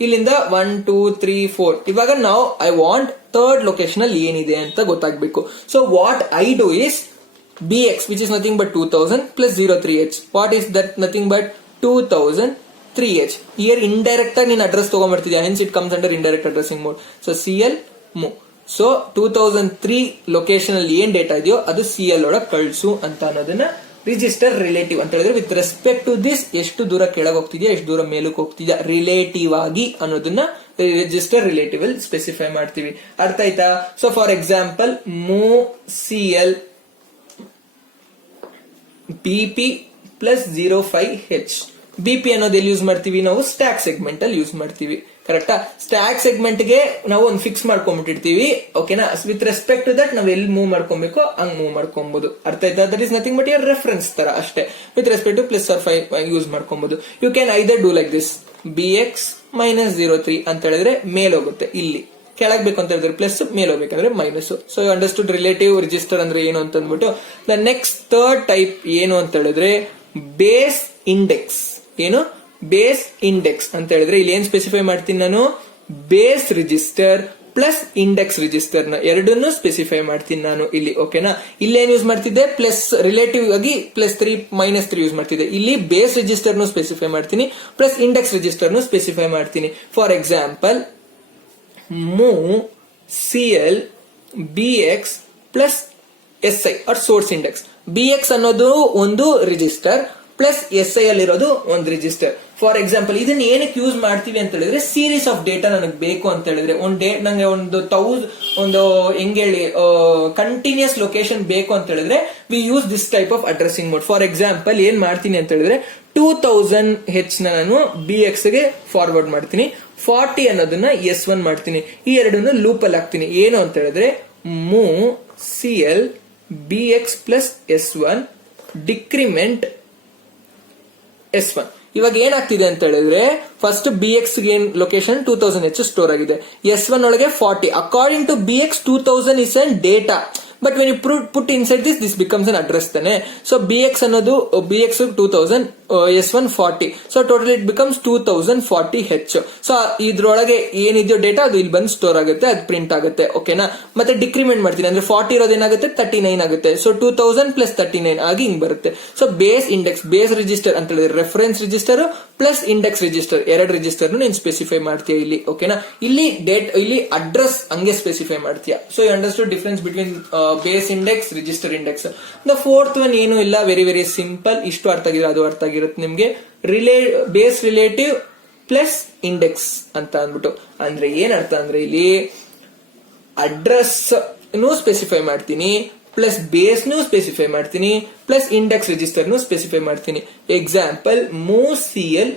ಇಲ್ಲಿಂದ 1 2 3 4. ಇವಾಗ ನಾವು ಐ ವಾಂಟ್ ಥರ್ಡ್ ಲೊಕೇಶನ್ ಅಲ್ಲಿ ಏನಿದೆ ಅಂತ ಗೊತ್ತಾಗಬೇಕು. So what I do is BX which is nothing but 2000 plus 03H. What is that? Nothing but 2003H. Here indirect ಆಗಿ ನೀನು ಅಡ್ರೆಸ್ ತಗೊಂಡ್ಬರ್ತಿದ್ಯಾ, hence it comes under indirect addressing mode. So CL move. So 2003 location ಅಲ್ಲಿ ಏನ್ data ಇದೆಯೋ ಅದು CL ಒಳಗೆ ಕಳಿಸು ಅಂತ ಅನ್ನೋದನ್ನ ರಿಜಿಸ್ಟರ್ ರಿಲೇಟಿವ್ ಅಂತ ಹೇಳಿದ್ರೆ ವಿತ್ ರೆಸ್ಪೆಕ್ಟ್ ಟು ದಿಸ್ ಎಷ್ಟು ದೂರ ಕೆಳಗೆ ಹೋಗ್ತಿದ್ಯಾ, ಎಷ್ಟು ದೂರ ಮೇಲಕ್ಕೆ ಹೋಗ್ತಿದ್ಯಾ ರಿಲೇಟಿವ್ ಆಗಿ ಅನ್ನೋದನ್ನ ರಿಜಿಸ್ಟರ್ ರಿಲೇಟಿವ್ ಅಲ್ಲಿ ಸ್ಪೆಸಿಫೈ ಮಾಡ್ತೀವಿ. ಅರ್ಥ ಆಯ್ತಾ? So for example, move CL BP plus 05H. BP ಅನ್ನೋದು ಎಲ್ಲಿ ಯೂಸ್ ಮಾಡ್ತೀವಿ ನಾವು? ಸ್ಟ್ಯಾಕ್ ಸೆಗ್ಮೆಂಟ್ ಅಲ್ಲಿ ಯೂಸ್ ಮಾಡ್ತೀವಿ. ಕರೆಕ್ಟಾ? ಸ್ಟ್ಯಾಕ್ ಸೆಗ್ಮೆಂಟ್ ಗೆ ನಾವು ಒಂದು ಫಿಕ್ಸ್ ಮಾಡ್ಕೊಂಡ್ಬಿಟ್ಟಿರ್ತೀವಿ. ಓಕೆನಾ? ವಿತ್ ರೆಸ್ಪೆಕ್ಟ್ ಟು ದಟ್ ನಾವು ಎಲ್ಲಿ ಮೂವ್ ಮಾಡ್ಕೊಬೇಕು ಹಂಗ್ ಮೂವ್ ಮಾಡ್ಕೊಬಹುದು. ಅರ್ಥ ಆಯ್ತಾ? That is nothing but your reference ತರ ಅಷ್ಟೇ. With respect to plus or 5 use ಮಾಡ್ಕೊಬಹುದು. You can either do like this, BX minus 03 ಅಂತ ಹೇಳಿದ್ರೆ ಮೇಲ್ ಹೋಗುತ್ತೆ, ಇಲ್ಲಿ ಕೆಳಗ್ ಬೇಕು ಅಂತ ಹೇಳಿದ್ರೆ ಪ್ಲಸ್, ಮೇಲ್ ಹೋಗ್ಬೇಕಂದ್ರೆ minus. So you understood relative register ಅಂದ್ರೆ ಏನು ಅಂತ ಅಂದ್ಬಿಟ್ಟು. ದ ನೆಕ್ಸ್ಟ್ ಥರ್ಡ್ ಟೈಪ್ ಏನು ಅಂತ ಹೇಳಿದ್ರೆ ಬೇಸ್ ಇಂಡೆಕ್ಸ್. ಏನು? ಬೇಸ್ ಇಂಡೆಕ್ಸ್ ಅಂತ ಹೇಳಿದ್ರೆ ಇಲ್ಲಿ ಏನ್ ಸ್ಪೆಸಿಫೈ ಮಾಡ್ತೀನಿ ನಾನು? Base register plus index register ನ ಎರಡನ್ನು ಸ್ಪೆಸಿಫೈ ಮಾಡ್ತೀನಿ ನಾನು ಇಲ್ಲಿ. ಓಕೆನಾ? ಇಲ್ಲಿ ಏನ್ ಯೂಸ್ ಮಾಡ್ತಿದ್ದೆ? ಪ್ಲಸ್ ರಿಲೇಟಿವ್ ಆಗಿ +3 -3 ಯೂಸ್ ಮಾಡ್ತಿದ್ದೆ. ಇಲ್ಲಿ ಬೇಸ್ ರಿಜಿಸ್ಟರ್ ಸ್ಪೆಸಿಫೈ ಮಾಡ್ತೀನಿ, ಪ್ಲಸ್ ಇಂಡೆಕ್ಸ್ ರಿಜಿಸ್ಟರ್ ಸ್ಪೆಸಿಫೈ ಮಾಡ್ತೀನಿ. For example, move CL BX plus SI R source index. BX ಅನ್ನೋದು ಒಂದು ರಿಜಿಸ್ಟರ್ ಪ್ಲಸ್ SI ಅಲ್ಲಿರೋದು ಒಂದು ರಿಜಿಸ್ಟರ್. ಫಾರ್ ಎಕ್ಸಾಂಪಲ್, ಇದನ್ನ ಏನಕ್ಕೆ ಯೂಸ್ ಮಾಡ್ತೀವಿ ಅಂತ ಹೇಳಿದ್ರೆ, ಸೀರೀಸ್ ಆಫ್ ಡೇಟಾ ನನಗೆ ಬೇಕು ಅಂತ ಹೇಳಿದ್ರೆ, ನಂಗೆ ಒಂದು ಹೆಂಗ್ ಹೇಳಿ ಕಂಟಿನ್ಯೂಸ್ ಲೊಕೇಶನ್ ಬೇಕು ಅಂತ ಹೇಳಿದ್ರೆ V use this type of addressing mode. For example, ಏನ್ ಮಾಡ್ತೀನಿ ಅಂತ ಹೇಳಿದ್ರೆ 2000H ನಾನು BX ಗೆ ಫಾರ್ವರ್ಡ್ ಮಾಡ್ತೀನಿ, 40 ಅನ್ನೋದನ್ನ S1 ಮಾಡ್ತೀನಿ. ಈ ಎರಡನ್ನು ಲೂಪ್ ಅಲ್ಲಿ ಹಾಕ್ತೀನಿ. ಏನು ಅಂತ ಹೇಳಿದ್ರೆ move CL BX plus S1 decrement S1. ಇವಾಗ ಏನಾಗ್ತಿದೆ ಅಂತ ಹೇಳಿದ್ರೆ, ಫಸ್ಟ್ BX ಗೆ ಲೊಕೇಶನ್ 2000H ಸ್ಟೋರ್ ಆಗಿದೆ, S1 ಒಳಗೆ 40. According to BX 2000 is an data but when you put inside this becomes an address ತಾನೆ. ಸೊ BX ಅನ್ನೋದು BX 2000 S1 40. So total it becomes 2040H. So ಇದ್ರೊಳಗೆ ಏನಿದೆಯೋ data ಅದು ಇಲ್ಲಿ ಬಂದು ಸ್ಟೋರ್ ಆಗುತ್ತೆ, ಅದು ಪ್ರಿಂಟ್ ಆಗುತ್ತೆ. ಓಕೆನಾ. ಮತ್ತೆ ಡಿಕ್ರಿಮೆಂಟ್ ಮಾಡ್ತೀನಿ ಅಂದ್ರೆ 40 ಇರೋದೇನಾಗುತ್ತೆ 39 ಆಗುತ್ತೆ. ಸೊ 2000 ಪ್ಲಸ್ 39 ಆಗಿ ಹಿಂಗ್ ಬರುತ್ತೆ. So base index, base register ಅಂತ ಹೇಳಿದ್ರೆ reference register plus index register, ಎರಡು ರಿಜಿಸ್ಟರ್ ನೀನ್ ಸ್ಪೆಸಿಫೈ ಮಾಡ್ತೀಯ ಇಲ್ಲಿ. ಓಕೆನಾ. ಇಲ್ಲಿ ಇಲ್ಲಿ ಅಡ್ರೆಸ್ ಹಂಗೆ ಸ್ಪೆಸಿಫೈ ಮಾಡ್ತೀಯ. So you understood difference between base index, register index. The fourth one ಏನು ಇಲ್ಲ, ವೆರಿ ವೆರಿ ಸಿಂಪಲ್. ಇಷ್ಟು ಅರ್ಥ ಆಗಿದ್ರೆ ಅದು ಅರ್ಥ ಆಗಿರುತ್ತೆ ನಿಮ್ಗೆ. ಬೇಸ್ ರಿಲೇಟಿವ್ ಪ್ಲಸ್ ಇಂಡೆಕ್ಸ್ ಅಂತ ಅಂದ್ಬಿಟ್ಟು ಅಂದ್ರೆ ಏನ್ ಅರ್ಥ ಅಂದ್ರೆ ಇಲ್ಲಿ ಅಡ್ರೆಸ್ ಸ್ಪೆಸಿಫೈ ಮಾಡ್ತೀನಿ, ಪ್ಲಸ್ ಬೇಸ್ ಸ್ಪೆಸಿಫೈ ಮಾಡ್ತೀನಿ, ಪ್ಲಸ್ ಇಂಡೆಕ್ಸ್ ರಿಜಿಸ್ಟರ್ ಸ್ಪೆಸಿಫೈ ಮಾಡ್ತೀನಿ. Example move CL,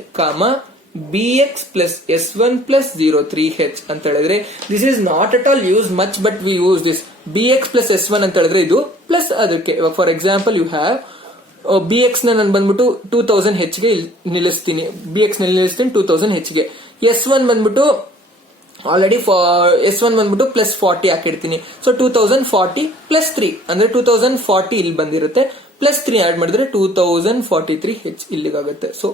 BX plus S1 plus 03H ಅಂತ ಹೇಳಿದ್ರೆ this is not at all use much, but we use this. BX plus S1 ಅಂತ ಹೇಳಿದ್ರೆ ಇದು plus ಅದಕ್ಕೆ. For example you have BX ನಾನು ಬಂದ್ಬಿಟ್ಟು 2000H ಗೆ ನಿಲ್ಲಿಸ್ತೀನಿ, BX ನಿಲ್ಲಿಸ್ತೀನಿ 2000H ಗೆ. S1 ಬಂದ್ಬಿಟ್ಟು ಆಲ್ರೆಡಿ S1 ಬಂದ್ಬಿಟ್ಟು ಪ್ಲಸ್ 40 ಹಾಕಿಡ್ತೀನಿ. ಸೊ 2040 ಪ್ಲಸ್ 3 ಅಂದ್ರೆ 2040 ಇಲ್ಲಿ ಬಂದಿರುತ್ತೆ, ಪ್ಲಸ್ 3 ಆಡ್ ಮಾಡಿದ್ರೆ 2043H ಇಲ್ಲಿಗಾಗುತ್ತೆ. ಸೊ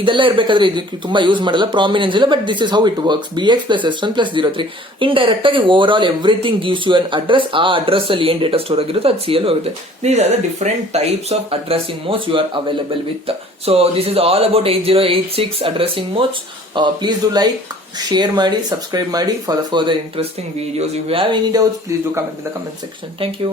ಇದೆಲ್ಲ ಇರ್ಬೇಕಾದ್ರೆ ಇದಕ್ಕೆ ತುಂಬಾ ಯೂಸ್ ಮಾಡಲ್ಲ, ಪ್ರಾಮಿನೆನ್ಸ್ ಇಲ್ಲ, but this is how it works. BX plus S1 plus 03 indirect ಆಗಿ overall everything gives you an address. ಆ ಅಡ್ರೆಸ್ ಅಲ್ಲಿ ಏನ್ ಡೇಟಾ ಸ್ಟೋರ್ ಆಗಿರುತ್ತೆ ಅದು CL ಹೋಗುತ್ತೆ. These are the different types of addressing modes you are available with. So this is all about 8086 addressing modes. Please do like, share ಮಾಡಿ, subscribe ಮಾಡಿ for the further interesting videos. If you have any doubts, please do comment in the comment section. Thank you.